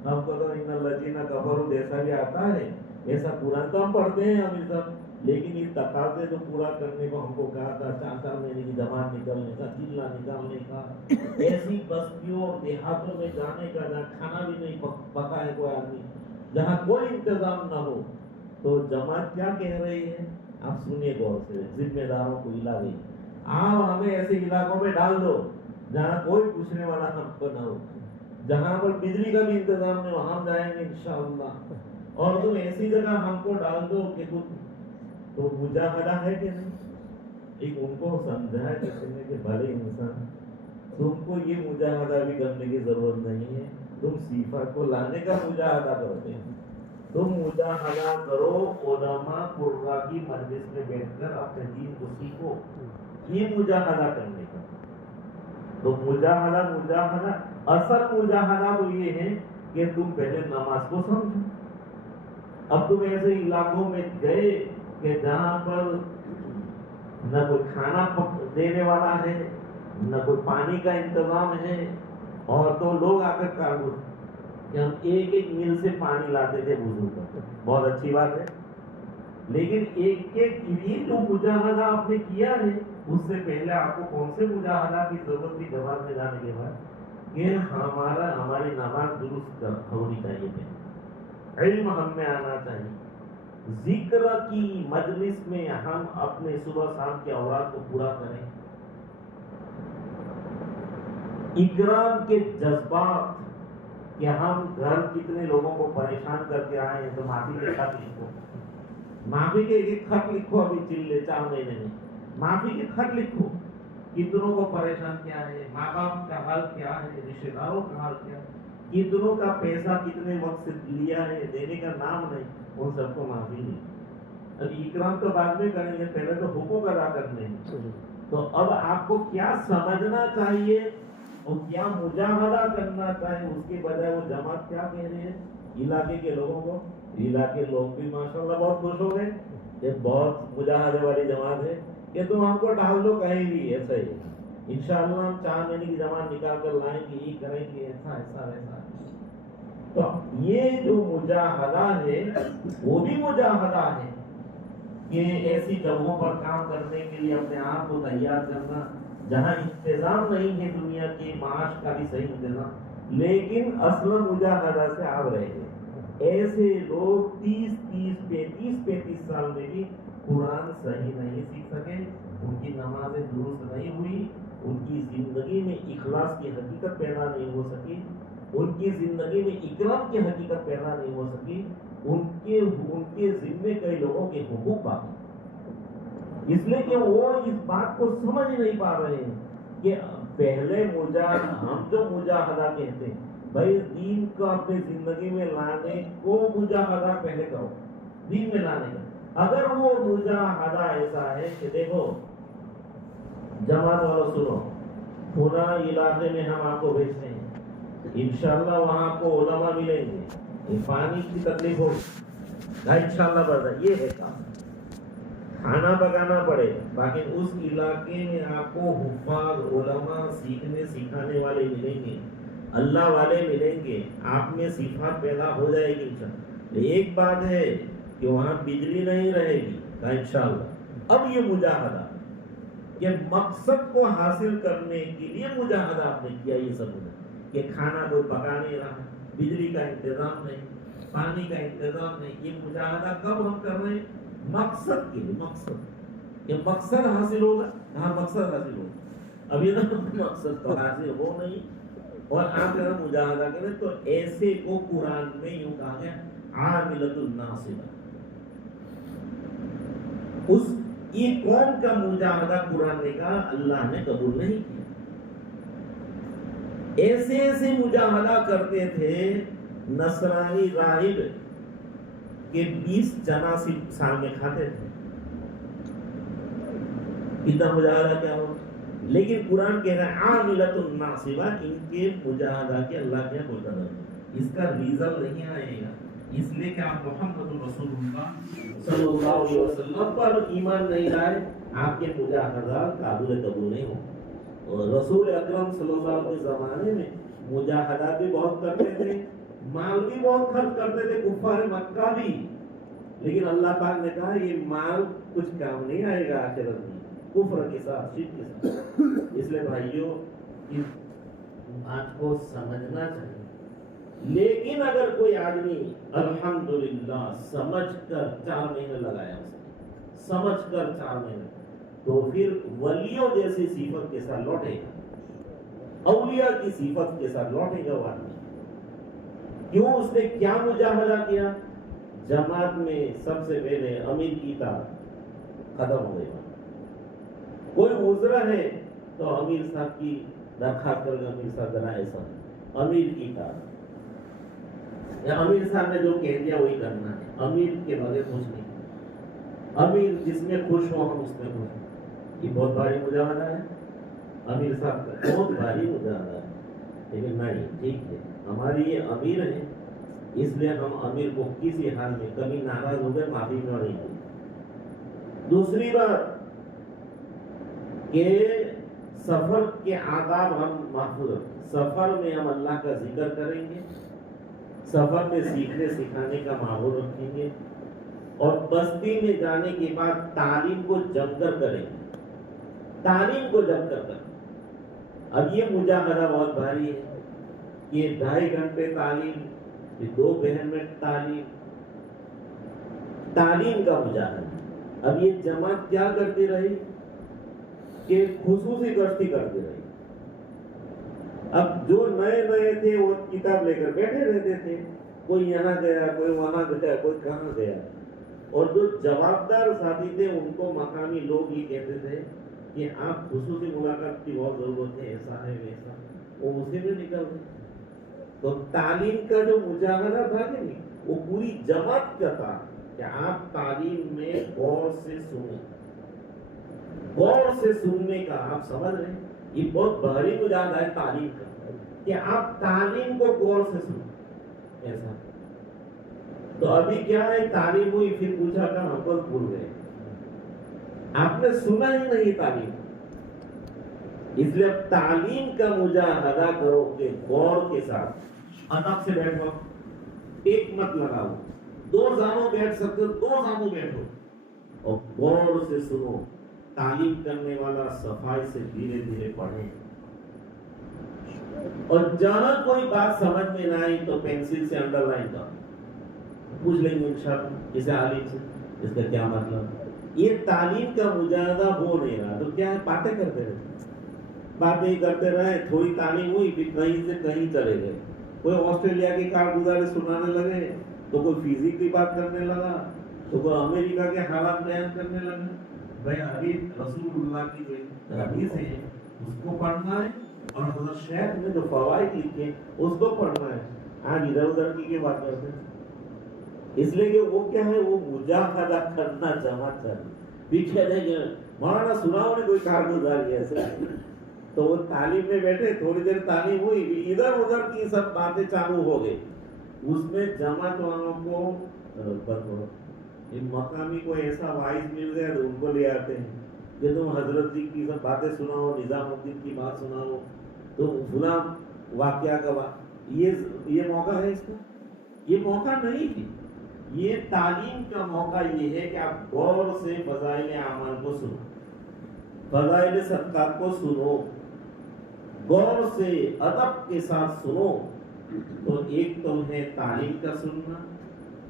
ہم کو تو ان الذین کفروا جیسا بھی آتا ہے ایسا قرآن تو ہم پڑھتے ہیں امیر صاحب. لیکن یہ تقاضے جو پورا کرنے کو ہم کو کہا تھا 4 مہینے کی جماعت نکلنے کا, چلا نکالنے کا, ایسی بستیوں اور دیہاتوں میں جانے کا جہاں کھانا بھی نہیں پکا ہے کوئی آدمی, جہاں کوئی انتظام نہ ہو. تو جماعت کیا کہہ رہی ہے آپ سنیے غور سے, ذمہ داروں کو ہلا گئی, آپ ہمیں ایسے علاقوں میں ڈال دو جہاں کوئی پوچھنے والا ہم کو نہ ہو, جہاں پر بجلی کا بھی انتظام نہیں وہاں ہم جائیں گے انشاءاللہ. اور تم ایسی جگہ ہم کو ڈال دو کہ تو مجاہدہ ہے کہ نہیں. ایک ان کو سمجھایا کہتے ہیں کہ بھلے انسان تم کو یہ مجاہدہ بھی کرنے کی ضرورت نہیں ہے, تم صفات کو لانے کا مجاہدہ کرتے ہیں. تم مجاہدہ کرو علماء قرآ کی مجلس میں بیٹھ کر اپنے دین کو سیکھو, یہ مجاہدہ کرنے کا. تو مجاہدہ اصل مجاہدہ تو یہ ہے کہ تم پہلے نماز کو سمجھو. اب تم ایسے علاقوں میں گئے کہ جہاں پر نہ کوئی کھانا دینے والا ہے, نہ کوئی پانی کا انتظام ہے, اور تو لوگ آ کر کارگو کہ ہم ایک میل سے پانی لاتے تھے وضو کا, بہت اچھی بات ہے. لیکن ایک یہ جو مجاہدہ آپ نے کیا ہے اس سے پہلے آپ کو کون سے مجاہدہ کی ضرورت تھی جواب میں جانے کے بعد کہ ہماری نماز درست ہونی چاہیے, علم ہم میں آنا چاہیے, ذکر کی مجلس میں ہم اپنے صبح شام کے اوقات کو پورا کریں, اکرام کے جذبات کہ ہم گھر کتنے لوگوں کو پریشان کر کے آئے ہیں تو معافی کے خط لکھو, معافی کے ایک خط لکھو. ابھی چلے 4 مہینے میں معافی کے خط لکھو, کتنوں کو پریشان کیا ہے, ماں باپ کا حال کیا ہے, رشتے داروں کا حال کیا ہے, کتنوں کا پیسہ کتنے وقت سے لیا ہے, دینے کا نام نہیں, ان سب کو معافی نہیں. ابھی اکرام تو بعد میں کریں گے, پہلے تو حقوق ادا کرنے ہیں. تو اب آپ کو کیا سمجھنا چاہیے اور کیا مجاہدہ کرنا چاہیے, اس کے بجائے وہ جماعت کیا کہہ رہے ہیں علاقے کے لوگوں کو. علاقے لوگ بھی ماشاءاللہ بہت خوش ہو گئے کہ بہت مجاہدے والی جماعت ہے کہ تم ہم کو ڈال دو کہیں بھی ایسا ہی. انشاءاللہ ہم 4 مہینے کی جماعت نکال کر لائیں گے, یہ کریں گے, ایسا ایسا ویسا. تو یہ جو مجاہدہ ہے وہ بھی مجاہدہ ہے کہ ایسی جگہوں پر کام کرنے کے لیے اپنے آپ کو تیار کرنا جہاں انتظام نہیں ہے دنیا کے معاش کا بھی صحیح انتظام, لیکن اصل مجاہدہ سے آپ رہے ہیں. ایسے لوگ 35 سال میں بھی قرآن صحیح نہیں سیکھ سکے, ان کی نمازیں درست نہیں ہوئی, ان کی زندگی میں اخلاص کی حقیقت پیدا نہیں ہو سکی, ان کی زندگی میں اکرام کی حقیقت پیدا نہیں ہو سکی, ان کے ذمے کئی لوگوں کے حقوق باقی, اس لیے کہ وہ اس بات کو سمجھ نہیں پا رہے ہیں کہ پہلے ہم جو مجاہدہ کہتے ہیں بھائی دین کو اپنی زندگی میں لانے کو مجاہدہ پہلے کرو, دین میں لانے کا. اگر وہ مجاہدہ ایسا ہے کہ دیکھو جماعت والوں سنو, پورا علاقے میں ہم آپ کو بھیجتے ہیں, انشاءاللہ وہاں آپ کو علماء ملیں گے, پانی کی تکلیف ہوگی انشاءاللہ بڑھتا, یہ ہے کام, کھانا پکانا پڑے, باقی اس علاقے میں آپ کو حفاظ علماء سیکھنے سکھانے والے ملیں گے, اللہ والے ملیں گے, آپ میں صفات پیدا ہو جائے گی انشاءاللہ. ایک بات ہے کہ وہاں بجلی نہیں رہے گی انشاءاللہ. اب یہ مجاہدہ کہ مقصد کو حاصل کرنے کے لیے مجاہدہ آپ نے کیا, یہ سب کہ کھانا کوئی پکا نہیں رہا, بجلی کا انتظام نہیں, پانی کا انتظام نہیں, یہ مجاہدہ کب ہم کر رہے ہیں, مقصد کے لیے. مقصد کہ مقصد حاصل ہوگا, ہاں مقصد حاصل ہوگا, ابھی تک مقصد تو حاصل ہو نہیں اور آپ اگر مجاہدہ کریں تو ایسے کو قرآن میں یوں کہا گیا عاملۃ الناصبہ, اس یہ قوم کا مجاہدہ قرآن نے کہا اللہ نے قبول نہیں کیا. ایسے ایسے مجاہدہ کرتے تھے نصرانی راہب کہ 20 چنا سال میں کھاتے تھے. اتنا مجاہدہ کیا ہو. لیکن قرآن کہہ رہا ہے عاملۃ ناصبہ، ان کے مجاہدہ کے اللہ کیا مقرر ہے، اس کا ریزلٹ نہیں آئے گا. اس لیے کہ آپ محمد رسول اللہ صلی اللہ علیہ وسلم پر ایمان نہیں لائے، آپ کے مجاہدہ قابل قبول نہیں ہوں. اور رسول اکرم صلی اللہ علیہ وسلم کے زمانے میں مجاہدہ بھی بہت کرتے تھے، مال بھی بہت خرچ کرتے تھے کفار مکہ بھی. لیکن اللہ پاک نے کہا یہ مال کچھ کام نہیں آئے گا آخرت میں، کفر کے ساتھ، شرک کے ساتھ. اس لیے بھائیوں اس بات کو سمجھنا چاہیے. لیکن اگر کوئی آدمی الحمدللہ سمجھ کر 4 مہینے لگایا، اس نے سمجھ کر 4 مہینے، تو پھر ولیوں جیسی صفت کے ساتھ لوٹے گا، اولیاء کی صفت کے ساتھ لوٹے گا وہ آدمی. کیوں؟ اس نے کیا مجاہدہ کیا؟ جماعت میں سب سے پہلے امیر کی اطاعت ختم ہو گئی. کوئی عذر ہے تو امیر صاحب کی درخواست کر کے امیر صاحب ذرا ایسا امیر کی اطاعت، یا امیر صاحب نے جو کہہ دیا وہی کرنا ہے، امیر کے بغیر کچھ نہیں. امیر جس میں خوش ہو ہم اس میں خوش ہوں. یہ بہت بھاری مجاہدہ ہے امیر صاحب کا، بہت بھاری مجاہدہ ہے. لیکن نہیں، ٹھیک ہے ہماری یہ امیر ہے، اس لیے ہم امیر کو کسی حال میں کبھی ناراض ہو گئے معافی میں نہیں ہوئی. دوسری بات کہ سفر کے آداب ہم محفوظ رکھیں. سفر میں ہم اللہ کا ذکر کریں گے، سفر میں سیکھنے سکھانے کا ماحول رکھیں گے، اور بستی میں جانے کے بعد تعلیم کو جم کر کریں گے. تعلیم کو جم کر کریں. اب یہ مجاہدہ بہت بھاری ہے. یہ 2.5 گھنٹے تعلیم، یہ 2 بہن میں تعلیم کا مجاہدہ. اب یہ جماعت کیا کرتی رہی کہ خصوصی گشتی کرتی رہی. اب جو نئے تھے وہ کتاب لے کر بیٹھے رہتے تھے، کوئی یہاں گیا، کوئی وہاں گیا، کوئی کہاں گیا. اور جو جوابدار ساتھی تھے ان کو مقامی لوگ یہ کہتے تھے کہ آپ خصوصی ملاقات کی بہت ضرورت ہے، ایسا ہے ویسا، وہ اسی میں نکل گئے. تو تعلیم کا جو مجاہدہ تھا کہ نہیں، وہ پوری جماعت کا تھا کہ آپ تعلیم میں غور سے سنیں. غور سے سننے کا آپ سمجھ رہے ہیں، یہ بہت بھاری مجاہدہ ہے تعلیم کا، کہ آپ تعلیم کو غور سے سنیں. ایسا تو ابھی کیا ہے، تعلیم ہوئی پھر پوچھا کہ ہم پر بھول گئے، آپ نے سنا ہی نہیں تعلیم. اس لیے اب تعلیم کا مجاہدہ کرو کہ غور کے ساتھ، ادب سے بیٹھو، ایک مت لگاؤ. 2 زانوں بیٹھ سکتے ہو، 2 زانوں بیٹھو اور غور سے سنو. تعلیم کرنے والا صفائی سے دھیرے دھیرے پڑھے، اور جہاں کوئی بات سمجھ میں نہ آئی تو پینسل سے انڈر لائن کرو، پوچھ لیں گے انشاءاللہ اسے عالم سے اس کا کیا مطلب. یہ تعلیم کا مجاہدہ ہو نہیں رہا تو کیا ہے، باتیں کرتے رہتے، باتیں کرتے رہے. تھوڑی تعلیم ہوئی پھر کہیں سے کہیں چلے گئے. کوئی آسٹریلیا کی کارگزاری سنانے لگے، تو کوئی فزکس کی بات کرنے لگا، تو کوئی امریکہ کے حالات بیان کرنے لگا. بھائی ابھی رسول اللہ کی جو حدیث ہے اس کو پڑھنا ہے، اور حضرت شیخ نے جو فوائد لکھے اس کو پڑھنا ہے. آج ادھر ادھر کی بات کرتے ہیں. اس لیے کہ وہ کیا ہے، وہ مجاہدہ کرنا جماعت چاہیے. پیچھے نہیں گئے مولانا سناؤ نے کوئی کارگزاری ایسے، تو وہ تعلیم میں بیٹھے، تھوڑی دیر تعلیم ہوئی، ادھر ادھر کی سب باتیں چالو ہو گئی. اس میں جماعت والوں کو مقامی کو ایسا وائز مل گیا تو ان کو لے آتے ہیں کہ تم حضرت جی کی سب باتیں سناؤ، نظام الدین کی بات سناؤ، تو فلاں واقعہ کا یہ موقع ہے. اس کا یہ موقع نہیں ہے. یہ تعلیم کا موقع یہ ہے کہ آپ غور سے فضائل اعمال کو سنو، فضائل صدقات کو سنو، غور سے ادب کے ساتھ سنو. تو ایک تو ہے تعلیم کا سننا،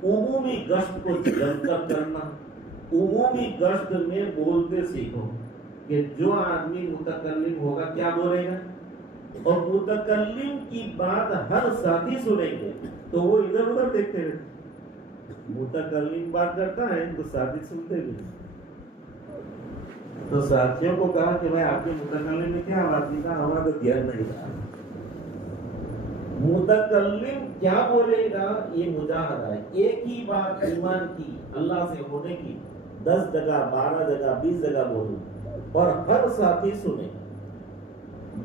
عمومی گشت کو جم کر کرنا. عمومی گشت میں بولتے سیکھو کہ جو آدمی متکلم ہوگا کیا بولے گا، اور متکلم کی بات ہر ساتھی سنیں گے تو وہ ادھر ادھر دیکھتے رہتے. متکلم بات کرتا ہے تو ساتھی سنتے بھی. تو ساتھیوں کو کہا کہ بھائی آپ کے متکلم میں کیا بات کی تھا, ہمارا تو دھیان نہیں تھا. متکلم کیا بولے گا یہ مجاہدہ ہے. ایک ہی بات ایمان کی, اللہ سے ہونے کی 10 جگہ 12 جگہ 20 جگہ بولوں اور ہر ساتھی سنے,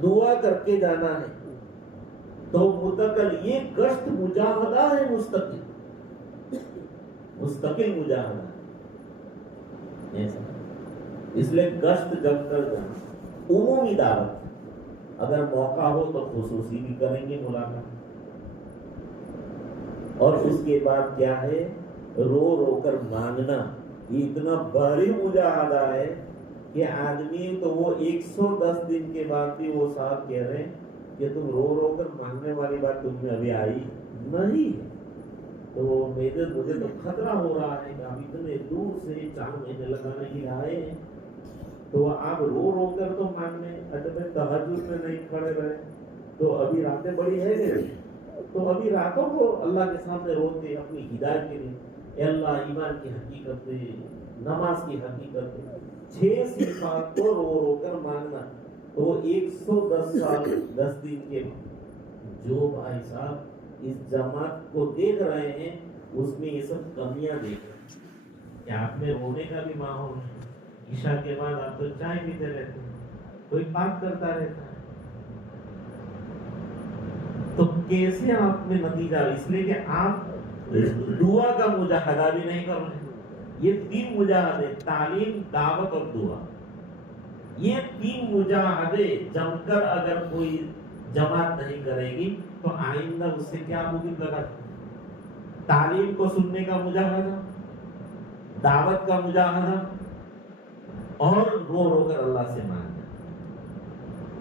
دعا کر کے جانا ہے. تو متکلم یہ گشت مجاہدہ ہے, مستقل مجاہدہ ہے. اس لیے گشت جب کر جانا, عمومی دعوت, اگر موقع ہو تو خصوصی بھی کریں گے ملاقات. اور اس کے بعد کیا ہے, رو رو کر مانگنا. یہ اتنا بھاری مجاہدہ ہے کہ آدمی تو وہ 110 دن کے بعد بھی وہ صاحب کہہ رہے ہیں کہ تم رو رو کر مانگنے والی بات تم میں ابھی آئی نہیں. تو مجھے تو خطرہ ہو رہا ہے کہ آپ اتنے دور سے 4 مہینے لگانے کے لیے آئے ہیں, تو آپ رو رو کر تو مانگنے, اچھا تہجد میں نہیں کھڑے رہے تو ابھی راتیں بڑی ہے میری, تو ابھی راتوں کو اللہ کے سامنے روتے اپنی ہدایت کے لیے, اے اللہ ایمان کی حقیقت دے, نماز کی حقیقت دے. 6 صفات کو رو رو کر مانگنا. تو 110 سال 10 دن کے جو بھائی صاحب اس جماعت کو دیکھ رہے ہیں اس میں یہ سب کمیاں دیکھ رہے ہیں کہ آپ میں رونے کا بھی ماحول ہے. عشاء کے بعد آپ تو چائے پیتے رہتے ہیں, کوئی بات کرتا رہتا ہے, تو کیسے آپ میں نتیجہ؟ اس لیے کہ آپ دعا کا مجاہدہ بھی نہیں کر رہے. یہ 3 مجاہدے, تعلیم, دعوت اور دعا, یہ 3 مجاہدے جم کر اگر کوئی جماعت نہیں کرے گی تو آئندہ اس سے کیا امید لگا؟ تعلیم کو سننے کا مجاہدہ, دعوت کا مجاہدہ اور رو رو کر اللہ سے مانگنا,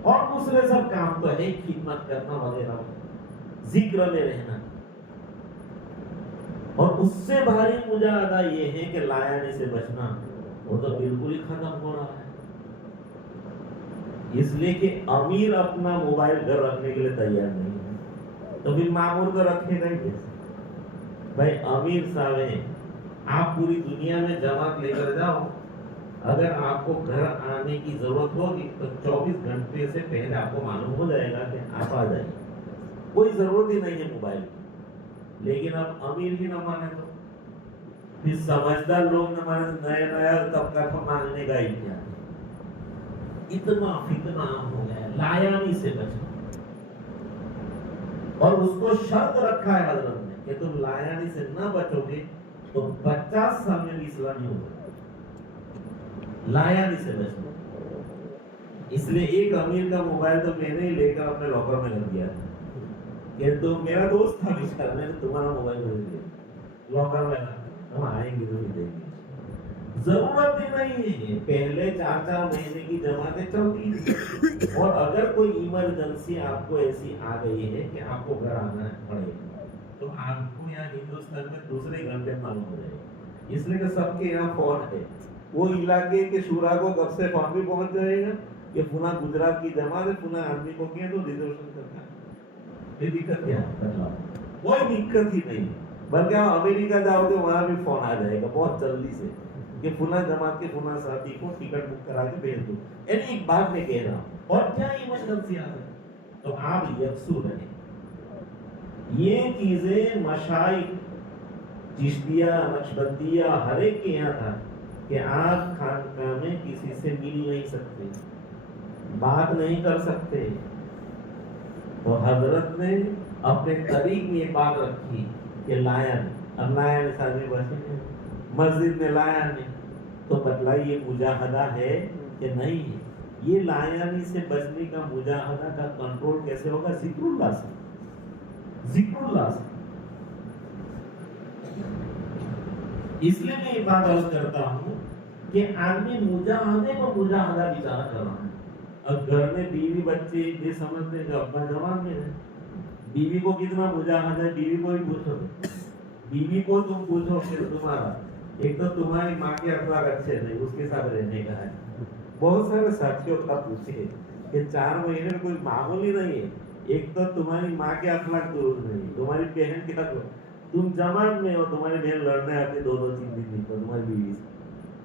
اور دوسرے سب کام تو ہے خدمت کرنا وغیرہ, ذکر میں رہنا. اور اس سے بھاری مجاہدہ یہ ہے کہ لایانی سے بچنا, وہ تو بالکل ہی ختم ہو رہا ہے. اس لیے کہ امیر اپنا موبائل گھر رکھنے کے لیے تیار نہیں ہے, تو پھر معمول کو رکھے گا کیسے؟ بھائی امیر صاحب ہیں, آپ پوری دنیا میں جماعت لے کر جاؤ, اگر آپ کو گھر آنے کی ضرورت ہوگی تو 24 گھنٹے سے پہلے آپ کو معلوم ہو جائے گا کہ آپ آ جائیں, کوئی ضرورت ہی نہیں ہے موبائل کی. لیکن اب امیر ہی نہ مانے تو پھر سمجھدار لوگ نہ مانے, نیا طبقہ تو ماننے کا ہی کیا. اتنا فتنہ ہو گیا, لایانی سے بچنا. اور اس کو شرط رکھا ہے حضرت نے کہ تم لایانی سے نہ بچو گے تو 50 سال میں بھی اسلامی ہوگا. لایانی سے بچنا. اس لیے ایک امیر کا موبائل تو میں نے لے کر اپنے لاکر میں رکھ دیا کہ تو میرا دوست تھا بچار, میں نے تمہارا موبائل بھیج دیا لاکر میں, ہم آئیں گے تو بھی دیں گے. ضرورت ہی نہیں ہے. پہلے 4 مہینے کی جماعتیں چلتی تھی, اور اگر کوئی ایمرجنسی آپ کو ایسی آ گئی ہے کہ آپ کو گھر آنا پڑے تو آپ کو یہاں ہندوستان میں دوسرے گھنٹے معلوم ہو جائے گا. اس لیے کہ سب کے یہاں فون ہے, وہ علاقے کے شورا کو کب سے فون بھی پہنچ جائے گا کہ پونا گجرات کی جماعت ہے, پونا آدمی کو کیا تو ریزرویشن کرنا ہے. یہ دقت کیا ہے؟ کوئی دقت ہی نہیں. بلکہ آپ امریکہ جاؤ تو وہاں بھی فون آ جائے گا بہت جلدی سے کہ فلاں جماعت کے فلاں ساتھی کو ٹکٹ بک کرا کے بھیج دو. یعنی ایک بات میں کہہ رہا ہوں, اور کیا ایمرجنسی آ گئی تو آپ یکسو رہیں. یہ چیزیں مشائخ چشتیہ نقشبندیہ ہر ایک کے یہاں تھا کہ آپ خانقاہ میں کسی سے مل نہیں سکتے, بات نہیں کر سکتے. تو حضرت نے اپنے طریق میں یہ بات رکھی کہ لایانی. اب لایانی ساتھ بچے مسجد میں لایانی, تو بتلائیے یہ مجاہدہ ہے کہ نہیں ہے؟ یہ لایانی سے بچنے کا مجاہدہ کا کنٹرول کیسے ہوگا؟ ذکر اللہ سے. ذکر اللہ سے. اس لیے میں یہ بات عرض کرتا ہوں کہ آدمی مجاہدے کو مجاہدہ بیچارہ کر رہا ہے. اب گھر میں بیوی بچے یہ سمجھتے ہیں کہ ابا جوان میں ہے, بیوی کو کتنا مجاہدہ ہے بیوی کو ہی پوچھو. بیوی کو تم پوچھو کہ تمہارا ایک تو تمہاری ماں کے اخلاق اچھے نہیں, اس کے ساتھ رہنے کا ہے. بہت سارے ساتھیوں کا پوچھے کہ 4 مہینے میں کوئی معمول ہی نہیں ہے. ایک تو تمہاری ماں کے اخلاق درست نہیں, تمہاری بہن کے اخلاق, تم جماعت میں ہو, تمہاری بہن لڑنے آتی 2-2 3 دن نہیں, تمہاری بیوی سے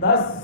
10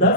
10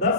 10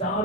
4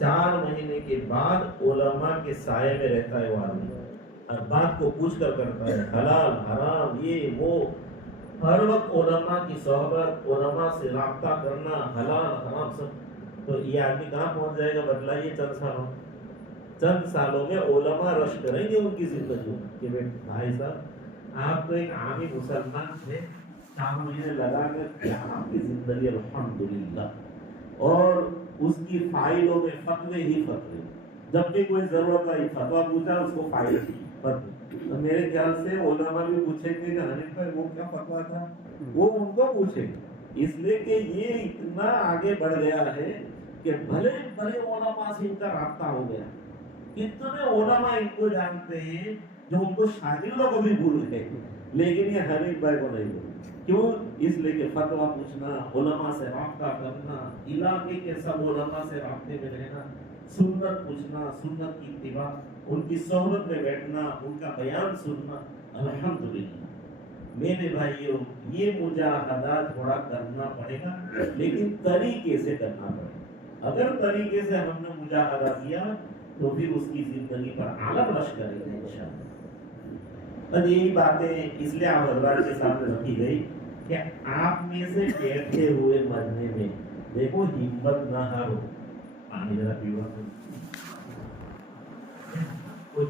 4 مہینے کے بعد علماء کے سائے میں رہتا ہے وہ آدمی، اور بات کو پوچھ کر کرتا ہے، حلال حرام یہ وہ، ہر وقت علماء کی صحبت، علماء سے رابطہ کرنا، حلال حرام سب۔ تو یہ آدمی کہاں پہنچ جائے گا بتلائیے چند سالوں میں علماء رش کریں گے ان کی زندگی کہ بھائی صاحب آپ تو ایک عامی مسلمان تھے، 4 مہینے لگا کر آپ کی زندگی الحمدللہ، اور اس کی فائلوں میں فتوے ہی فتوے، جب بھی کوئی ضرورت آئی فتوا پوچھا اس کو فائل تو میرے خیال سے علماء بھی پوچھیں گے کہ حنیف بھائی وہ کیا فتوا تھا، وہ ان کو پوچھیں گے، اس لیے کہ یہ اتنا آگے بڑھ گیا ہے کہ بھلے بڑے علماء سے ان کا رابطہ ہو گیا، اتنے علماء ان کو جانتے ہیں جو ان کو شاگردوں کو بھی بھول گئے، لیکن یہ حنیف بھائی کو نہیں بھول۔ کیوں؟ اس لیے کہ فتوا پوچھنا، علماء سے رابطہ کرنا، علاقے کے سب علماء سے رابطے میں رہنا، سنت پوچھنا، سنت کی اتباع، ان کی صحبت میں بیٹھنا، ان کا بیان سننا، الحمدللہ میرے بھائیوں یہ مجاہدہ تھوڑا کرنا پڑے گا، لیکن طریقے سے کرنا پڑے گا۔ اگر طریقے سے ہم نے مجاہدہ کیا تو پھر اس کی زندگی پر عالم رش کرے گا انشاءاللہ۔ اور یہی باتیں اس لیے آپ حضرات کے سامنے رکھی گئی کہ آپ میں سے بیٹھے ہوئے مجمع میں دیکھو ہمت نہ ہارو، پانی ذرا پیو کوئی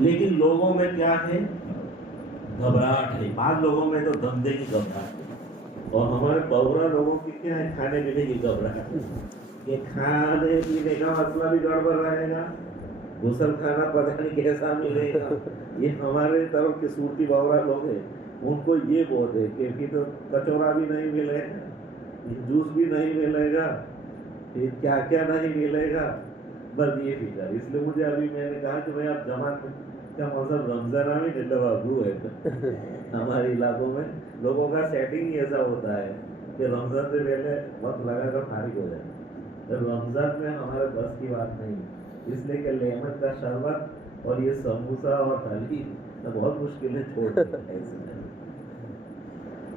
لیکن لوگوں میں کیا ہے؟ گھبراہٹ ہے، بعض لوگوں میں تو دندے کی گھبراہٹ ہے، اور ہمارے بورا لوگوں کی کیا ہے؟ کھانے پینے کی گھبراہٹ ہے کہ کھانے پینے کا مسئلہ بھی گڑبڑ رہے گا، غسل کھانا پتہ نہیں کیسا ملے گا۔ یہ ہمارے طرف کے صورتی بورا لوگ ہیں، ان کو یہ بہت ہے کہ پھر تو کچورا بھی نہیں ملے گا، جوس بھی نہیں ملے گا، پھر کیا کیا نہیں ملے گا، بس یہ فکر۔ اس لیے مجھے ابھی میں نے کہا کہ بھائی آپ جماعت کا مذہب رمضان میں ڈلو ہے، ہمارے علاقوں میں لوگوں کا سیٹنگ ہی ایسا ہوتا ہے کہ رمضان سے پہلے وقت لگا کر فارغ ہو جائے، رمضان میں ہمارے بس کی بات نہیں، اس لیے کہ لیمن کا شربت اور یہ سموسا اور حلیم بہت مشکلیں چھوڑ دیتا ہے۔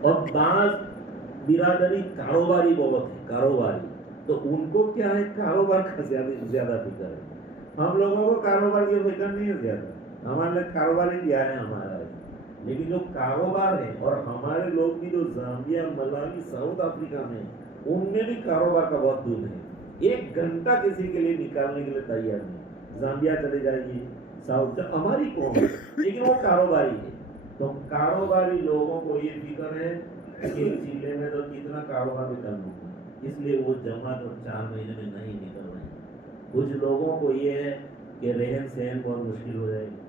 اور بعض برادری کاروباری بہت ہے، کاروباری، تو ان کو کیا ہے؟ کاروبار کا زیادہ فکر ہے۔ ہم لوگوں کو کاروبار کی فکر نہیں ہے زیادہ، ہمارے لیے کاروبار ہی کیا ہے ہمارا، لیکن جو کاروبار ہے، اور ہمارے لوگ بھی جو زامبیا، ملاوی، ساؤتھ افریقہ میں، ان میں بھی کاروبار کا بہت دور ہے، 1 گھنٹہ کسی کے لیے نکالنے کے لیے تیار نہیں۔ زامبیا چلے جائیے، ساؤتھ، ہماری قوم ہے لیکن وہ کاروباری ہے، تو کاروباری لوگوں کو یہ فکر ہے کہ ضلع میں تو کتنا کاروبار بھی کر لوں، اس لیے وہ جماعت اور 4 مہینے میں نہیں نکل رہے ہیں۔ کچھ لوگوں کو یہ ہے کہ رہن سہن بہت مشکل ہو جائے گی۔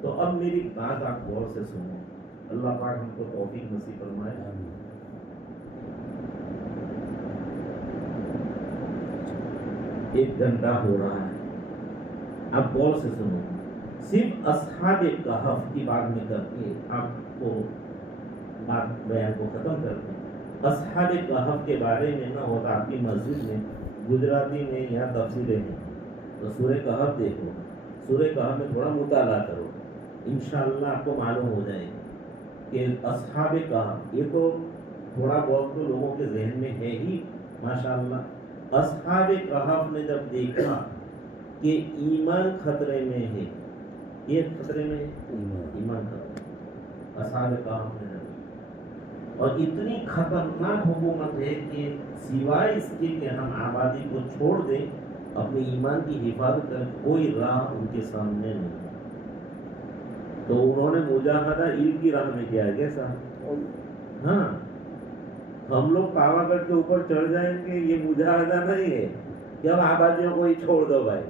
تو اب میری بات آپ غور سے سنو، اللہ پاک ہم کو توفیق نصیب فرمائے۔ 1 گھنٹہ ہو رہا ہے، اب غور سے سنو، صرف اصحاب کہف کی بات میں کر کے آپ کو بات بیان کو ختم کرتے ہیں۔ اصحاب کہف کے بارے میں نہ ہوتا آپ کی مسجد میں گجراتی میں یہاں تفسیریں ہیں، تو سورہ کہف دیکھو، سورہ کہف میں تھوڑا مطالعہ کرو، انشاءاللہ آپ کو معلوم ہو جائے گا کہ اصحاب کہف، یہ تو تھوڑا بہت تو لوگوں کے ذہن میں ہے ہی ماشاءاللہ۔ اصحاب کہف نے جب دیکھا کہ ایمان خطرے میں ہے، یہ خطرے میں ہے، ایمان خطرے، اصحاب کہف نے، اور اتنی خطرناک حکومت ہے کہ سوائے اس کے کہ ہم آبادی کو چھوڑ دیں، اپنے ایمان کی حفاظت کریں، کوئی راہ ان کے سامنے نہیں۔ تو انہوں نے مجاہدہ علم کی راہ میں کیا ہے، کیسا؟ ہاں، ہم لوگ پاوا گڑھ کے اوپر چڑھ جائیں گے، یہ مجاہدہ نہیں ہے کہ اب آبادیوں کو ہی چھوڑ دو بھائی،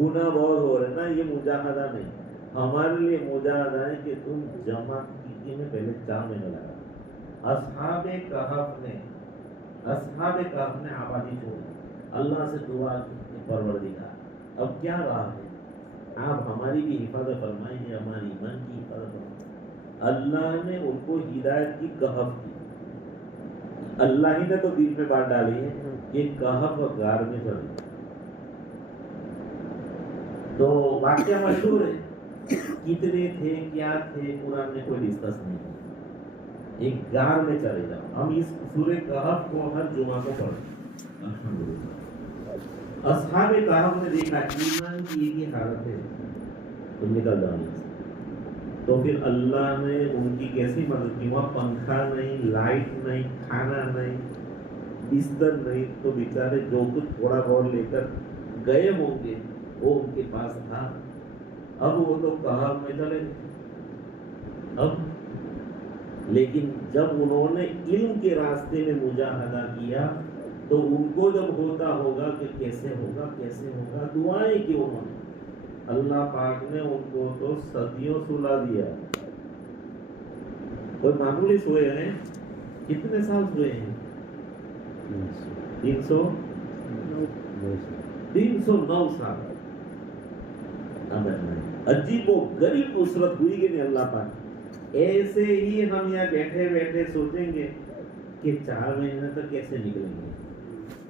گناہ بہت ہو رہے نا، یہ مجاہدہ نہیں۔ ہمارے لیے مجاہدہ ہے کہ تم جماعت کی میں پہلے 4 مہینے لگا۔ اصحاب کہف نے آبادی چھوڑی، اللہ سے دعا کی پروردگار اب کیا راہ ہے، آپ ہماری بھی حفاظت فرمائیے، ہماری ایمان کی حفاظت فرمائیے۔ اللہ نے ان کو ہدایت کی کہف کی، اللہ ہی نے تو دل میں بات ڈالی ہے کہ کہف غار میں چلے، تو واقعہ مشہور ہے، کتنے تھے کیا تھے قرآن نے کوئی ڈسکس نہیں کیا. ایک گار میں چلے جاؤ. ہم اس سورہ کہف کو ہر جمعہ کو پڑھیں الحمدللہ. اصحاب کہف نے دیکھا ایمان کی ایک ہی حالت ہے، تم نکل جاؤ یہاں سے. تو پھر اللہ نے ان کی کیسی مدد کی؟ وہاں پنکھا نہیں، لائٹ نہیں، کھانا نہیں، بستر نہیں، تو بیچارے جو کچھ تھوڑا بہت لے کر گئے ہوں گے وہ ان کے پاس تھا. اب وہ تو کہف میں چلے اب. لیکن جب انہوں نے علم کے راستے میں مجاہدہ کیا تو ان کو جب ہوتا ہوگا کہ کیسے ہوگا کیسے ہوگا، دعائیں کی انہوں نے، اللہ پاک نے ان کو تو صدیوں سلا دیا. کوئی معمولی سوئے ہیں؟ کتنے سال سوئے ہیں؟ 309 سال. عجیب و غریب نصرت ہوئی کہ نہیں اللہ پاک. ایسے ہی ہم یہاں بیٹھے بیٹھے سوچیں گے کہ 4 مہینے تک کیسے نکلیں گے،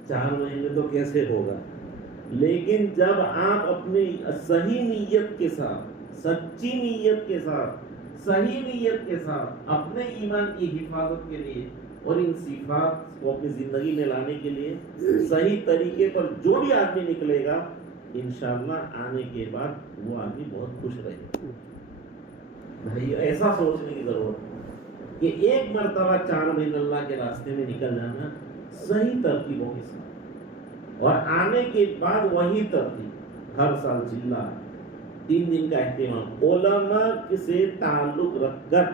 4 مہینے تو کیسے ہوگا. لیکن جب آپ اپنی صحیح نیت کے ساتھ، سچی نیت کے ساتھ، صحیح نیت کے ساتھ اپنے ایمان کی حفاظت کے لیے اور ان صفات کو اپنی زندگی میں لانے کے لیے صحیح طریقے پر جو بھی آدمی نکلے گا، انشاءاللہ آنے کے بعد وہ آدمی بہت خوش رہے گا. بھائی ایسا سوچنے کی ضرورت ہے کہ ایک مرتبہ 4 مہینے اللہ کے راستے میں نکل جانا صحیح ترتیبوں کے ساتھ، اور آنے کے بعد وہی ترتیب ہر سال چلا 3 دن کا اہتمام علماء سے تعلق رکھ کر.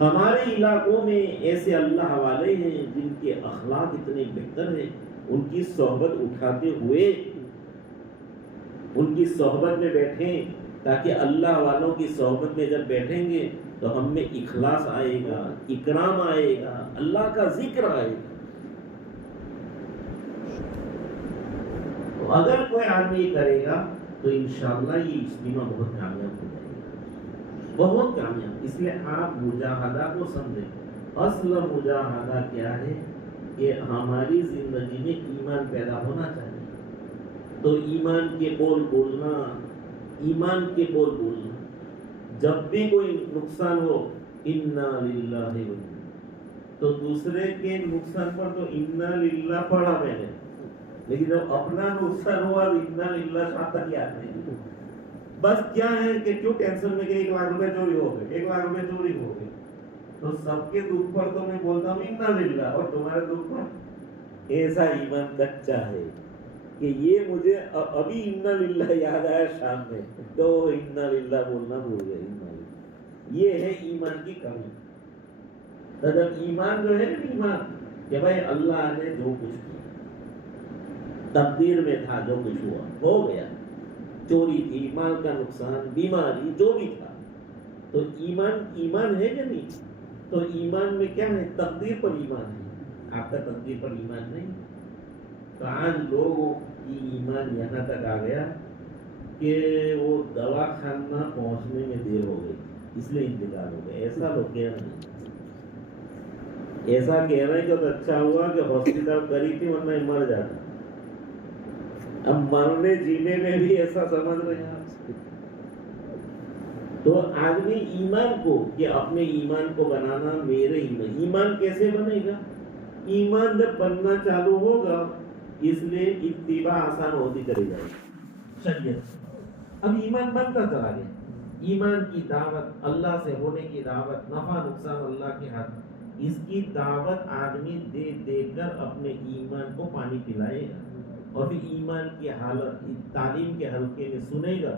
ہمارے علاقوں میں ایسے اللہ والے ہیں جن کے اخلاق اتنے بہتر ہیں، ان کی صحبت اٹھاتے ہوئے ان کی صحبت میں بیٹھیں، تاکہ اللہ والوں کی صحبت میں جب بیٹھیں گے تو ہم میں اخلاص آئے گا، اکرام آئے گا، اللہ کا ذکر آئے گا. تو اگر کوئی آدمی یہ کرے گا تو انشاءاللہ یہ اجتماع بہت کامیاب ہو جائے گا، بہت کامیاب. اس لیے آپ مجاہدہ کو سمجھیں. اصل مجاہدہ کیا ہے کہ ہماری زندگی میں ایمان پیدا ہونا چاہیے. تو ایمان کے بول بولنا، ایمان کے بول بولنا. جب بھی کوئی نقصان ہو انا للہ، تو دوسرے کے نقصان پر تو انا للہ پڑھا میں نے، لیکن جب اپنا نقصان ہوا تو انا للہ شاید تک یاد نہیں. بس کیا ہے کہ کیوں ٹینشن میں کہ 1 لاکھ روپے چوری ہو گئے، 1 لاکھ روپے چوری ہو گئے. تو سب کے دکھ پر تو میں بولتا ہوں انا للہ، اور تمہارے دکھ پر ایسا ایمان کچا ہے کہ یہ مجھے ابھی انا للہ یاد آیا شام میں تو انا للہ بولنا بھول گئے. یہ ہے ایمان کی کمی. تو جب ایمان جو ہے نا، ایمان کہ بھائی اللہ نے جو کچھ کیا تقدیر میں تھا، جو کچھ ہوا ہو گیا، چوری تھی، مال کا نقصان، بیماری، جو بھی تھا، تو ایمان ہے کہ نہیں؟ تو ایمان میں کیا ہے؟ تقدیر پر ایمان ہے. آپ کا تقدیر پر ایمان نہیں. تو آج لوگوں کی ایمان یہاں تک آ گیا کہ وہ دوا خانہ پہنچنے میں دیر ہو گئی، اس لیے انتقال ہو گیا. ایسا لوگ کہہ رہے ہیں، ایسا کہہ رہے ہیں کہ تو اچھا ہوا کہ ہاسپٹل قریب تھی ورنہ مر جاتا. اب مرنے جینے میں بھی ایسا سمجھ رہے ہیں. تو آدمی ایمان کو، کہ اپنے ایمان کو بنانا، میرے ایمان کیسے بنے گا؟ ایمان جب بننا چالو ہوگا، اس لیے اتباع آسان ہوتی چلی جائے گی شریعت. اب ایمان بنتا چلا گیا. ایمان کی دعوت، اللہ سے ہونے کی دعوت، نفع نقصان اللہ کے ہاتھ، اس کی دعوت آدمی دے دے کر اپنے ایمان کو پانی پلائے گا، اور پھر ایمان کی حالت تعلیم کے حلقے میں سنے گا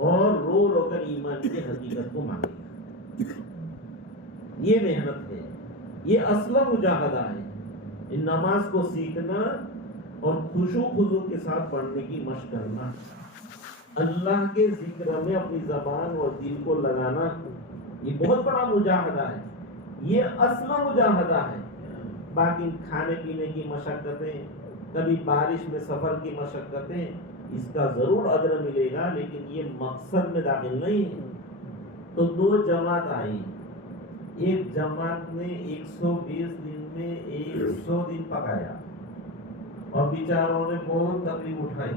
اور رو رو کر ایمان کی حقیقت کو مانگے گا. یہ محنت ہے، یہ اصل مجاہدہ ہے. ان نماز کو سیکھنا اور خشوع خضوع کے ساتھ پڑھنے کی مشق کرنا، اللہ کے ذکر میں اپنی زبان اور دل کو لگانا، یہ بہت بڑا مجاہدہ ہے. یہ اصل مجاہدہ ہے. باقی کھانے پینے کی مشقتیں، کبھی بارش میں سفر کی مشقتیں، اس کا ضرور اجر ملے گا، لیکن یہ مقصد میں داخل نہیں ہے. تو 2 جماعت آئی. ایک جماعت نے 120 دن میں 100 دن پکایا اور بیچاروں نے بہت تکلیف اٹھائی.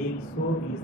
120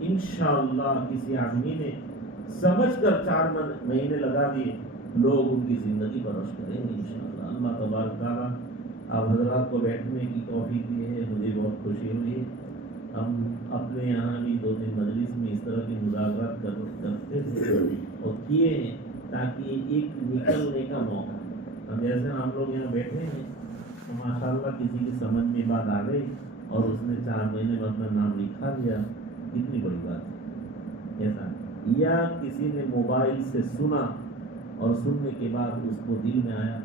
انشاءاللہ کسی آدمی نے سمجھ کر 4 مہینے لگا دیے، لوگ ان کی زندگی بروش کریں گے انشاءاللہ۔ اللہ تبارک تعالیٰ آپ حضرات کو بیٹھنے کی توفیق دی ہے، مجھے بہت خوشی ہوئی ہے۔ ہم اپنے یہاں بھی 2-3 مجلس میں اس طرح کے مذاکرات کرتے تھے اور کیے ہیں تاکہ ایک نکلنے کا موقع، اب جیسے ہم لوگ یہاں بیٹھے ہیں تو ماشاءاللہ کسی کی سمجھ میں بات آ گئی اور اس نے 4 مہینے میں اپنا نام لکھا دیا، کتنی بڑی بات ہے ایسا۔ یا کسی نے موبائل سے سنا اور سننے کے بعد اس کو دل میں آیا،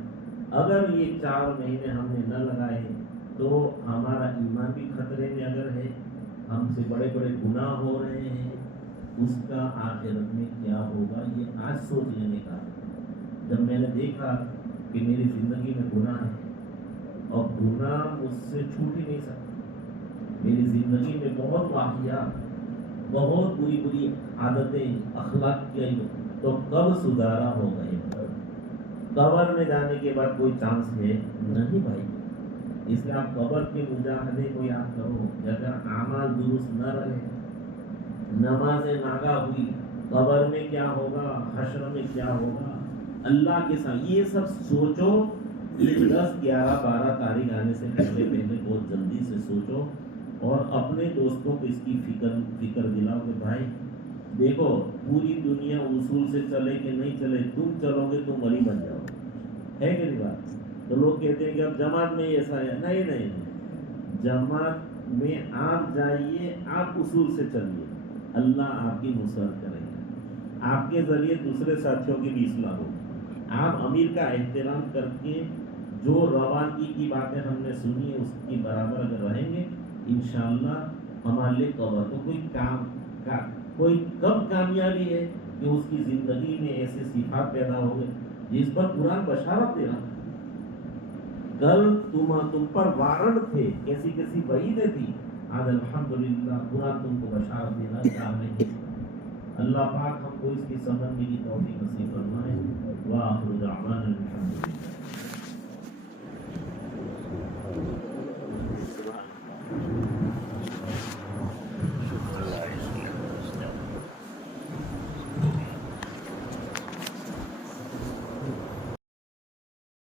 اگر یہ 4 مہینے ہم نے نہ لگائے تو ہمارا ایمان بھی خطرے میں اگر ہے، ہم سے بڑے بڑے گناہ ہو رہے ہیں، اس کا آخرت میں کیا ہوگا یہ آج سوچ لینے کا۔ جب میں نے دیکھا کہ میری زندگی میں گناہ ہے اور گناہ مجھ سے چھوٹ ہی نہیں سکتا، میری زندگی میں بہت واقعات، بہت بری عادتیں، اخلاق کی، تو کب سدھارا ہوگا یہ؟ قبر میں جانے کے بعد کوئی چانس ہے نہیں بھائی، اس لیے آپ قبر کے مجاہدے کو یاد کرو۔ اگر اعمال درست نہ رہے، نماز ناگا ہوئی، قبر میں کیا ہوگا، حشر میں کیا ہوگا، اللہ کے ساتھ یہ سب سوچو۔ یہ 10 11 12 تاریخ آنے سے پہلے بہت جلدی سے سوچو اور اپنے دوستوں کو اس کی فکر دلاؤ کہ بھائی دیکھو پوری دنیا اصول سے چلے کہ نہیں چلے، تم چلو گے تو ولی بن جاؤ، ہے کہ نہیں بات؟ تو لوگ کہتے ہیں کہ اب جماعت میں ایسا ہے، نہیں، جماعت میں آپ جائیے، آپ اصول سے چلیے، اللہ آپ کی نصرت کرے گا، آپ کے ذریعے دوسرے ساتھیوں کی بھی اصلاح ہوگی۔ آپ امیر کا احترام کر کے جو روانگی کی باتیں ہم نے سنی ہے اس کی برابر اگر رہیں گے انشاءاللہ ہمارے لیے قبر تو کوئی کم کامیابی ہے کہ اس کی زندگی میں ایسے صفات پیدا ہو گئے جس پر قرآن بشارت دے رہا۔ کل تم پر وارنٹ تھے، کیسی وعیدیں تھی، آج الحمدللہ قرآن تم کو بشارت دینا چاہ رہے ہیں۔ اللہ پاک ہم کو اس کی سمجھنے کی توفیق نصیب فرمائے۔ وآخر دعوانا الحمدللہ۔